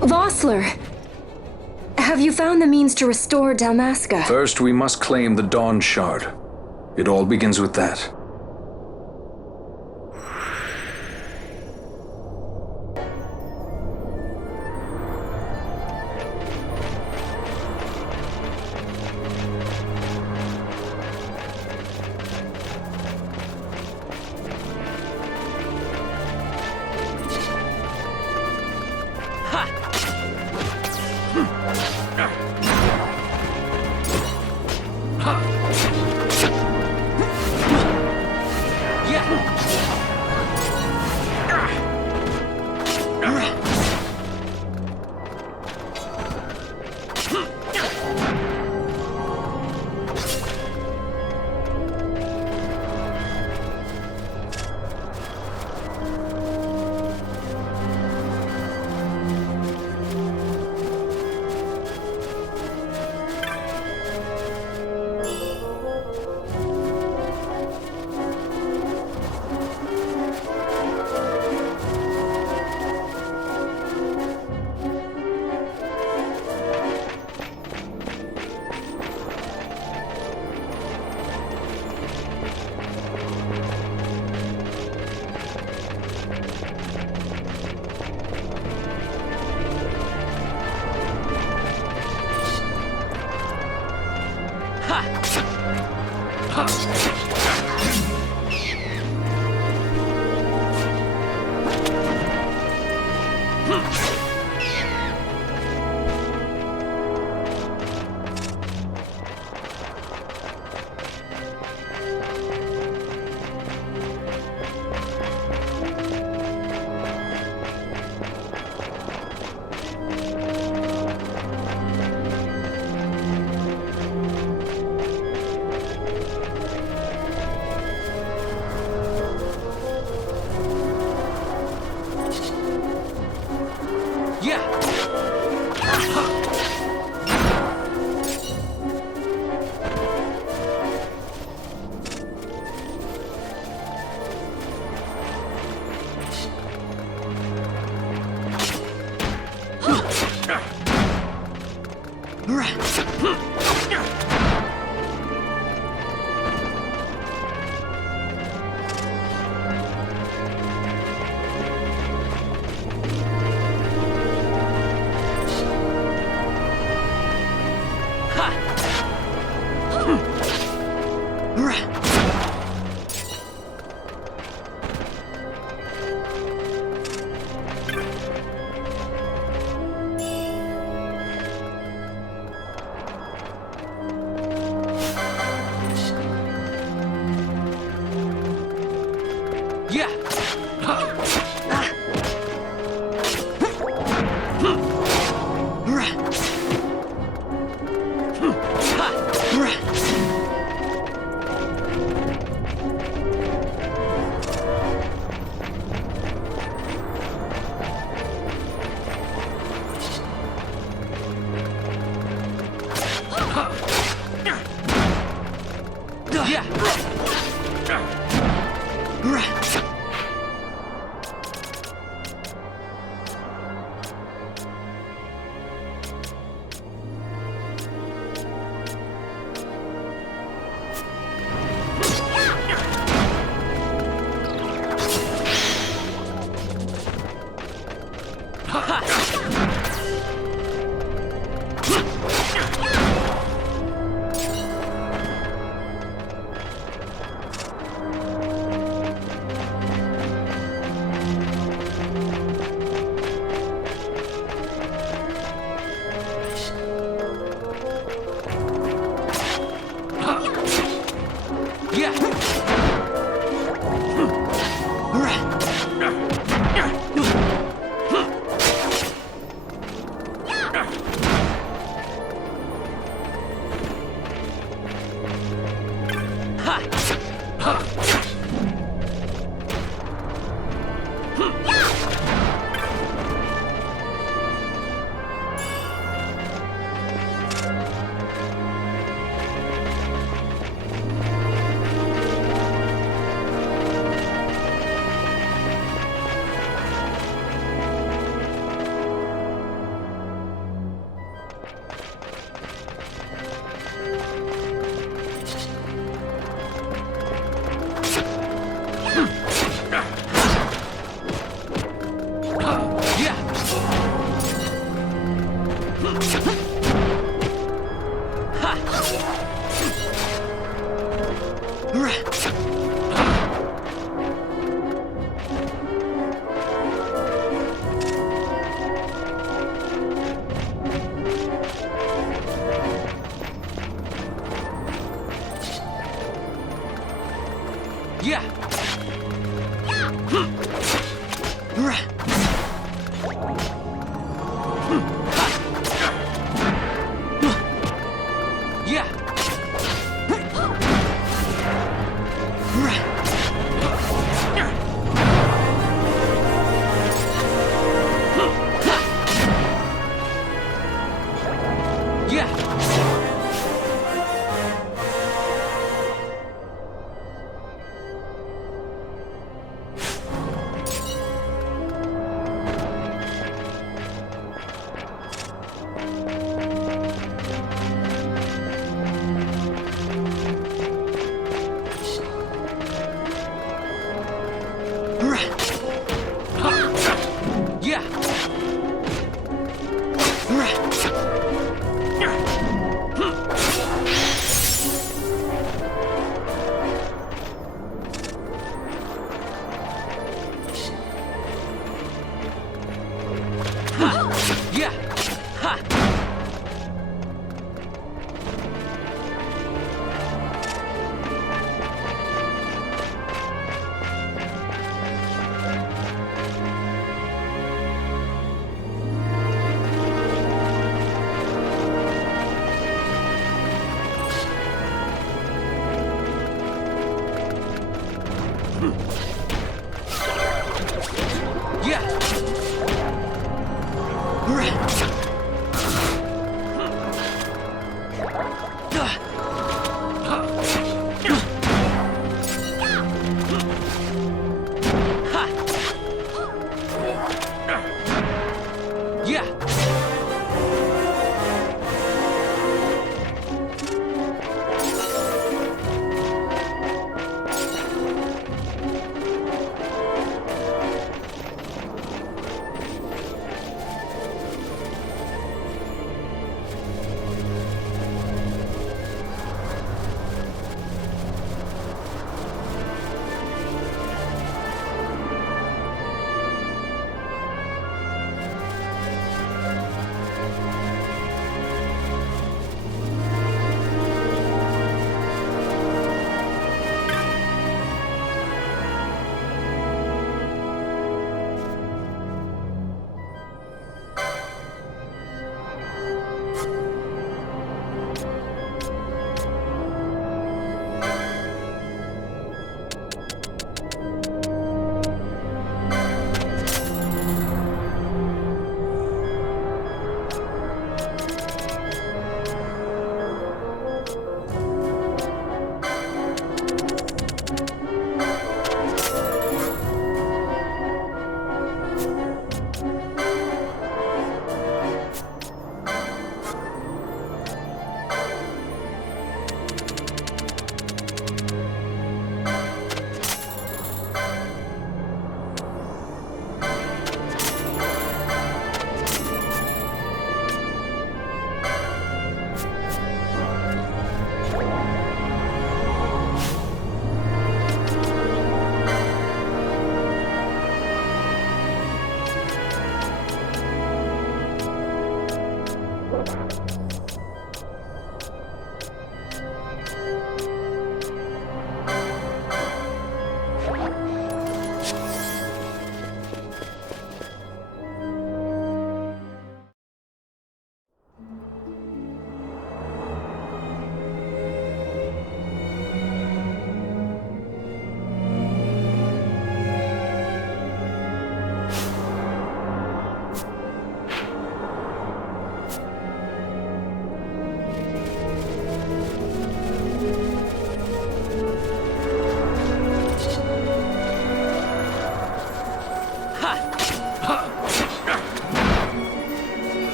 Vossler! Have you found the means to restore Dalmasca? First, we must claim the Dawn Shard. It all begins with that.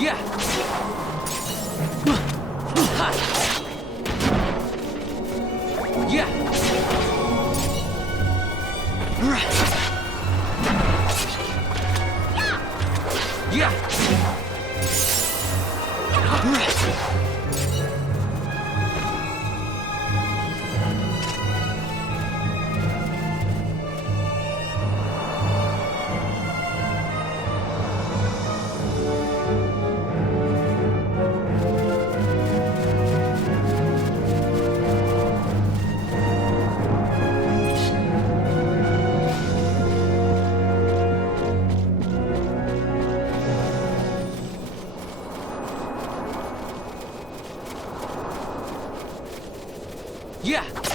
Yeah. Yeah. Yeah. Yeah.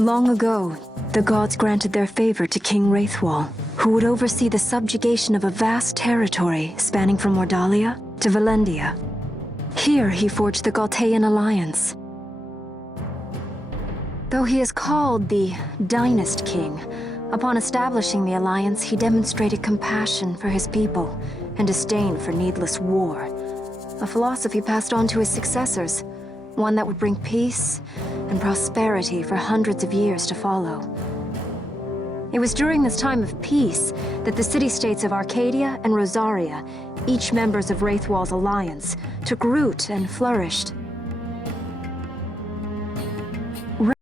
Long ago, the gods granted their favor to King Wraithwall, who would oversee the subjugation of a vast territory spanning from Mordalia to Valendia. Here he forged the Galtean Alliance. Though he is called the Dynast King, upon establishing the alliance, he demonstrated compassion for his people and disdain for needless war, a philosophy passed on to his successors, one that would bring peace and prosperity for hundreds of years to follow. It was during this time of peace that the city-states of Arcadia and Rosaria, each members of Wraithwall's alliance, took root and flourished.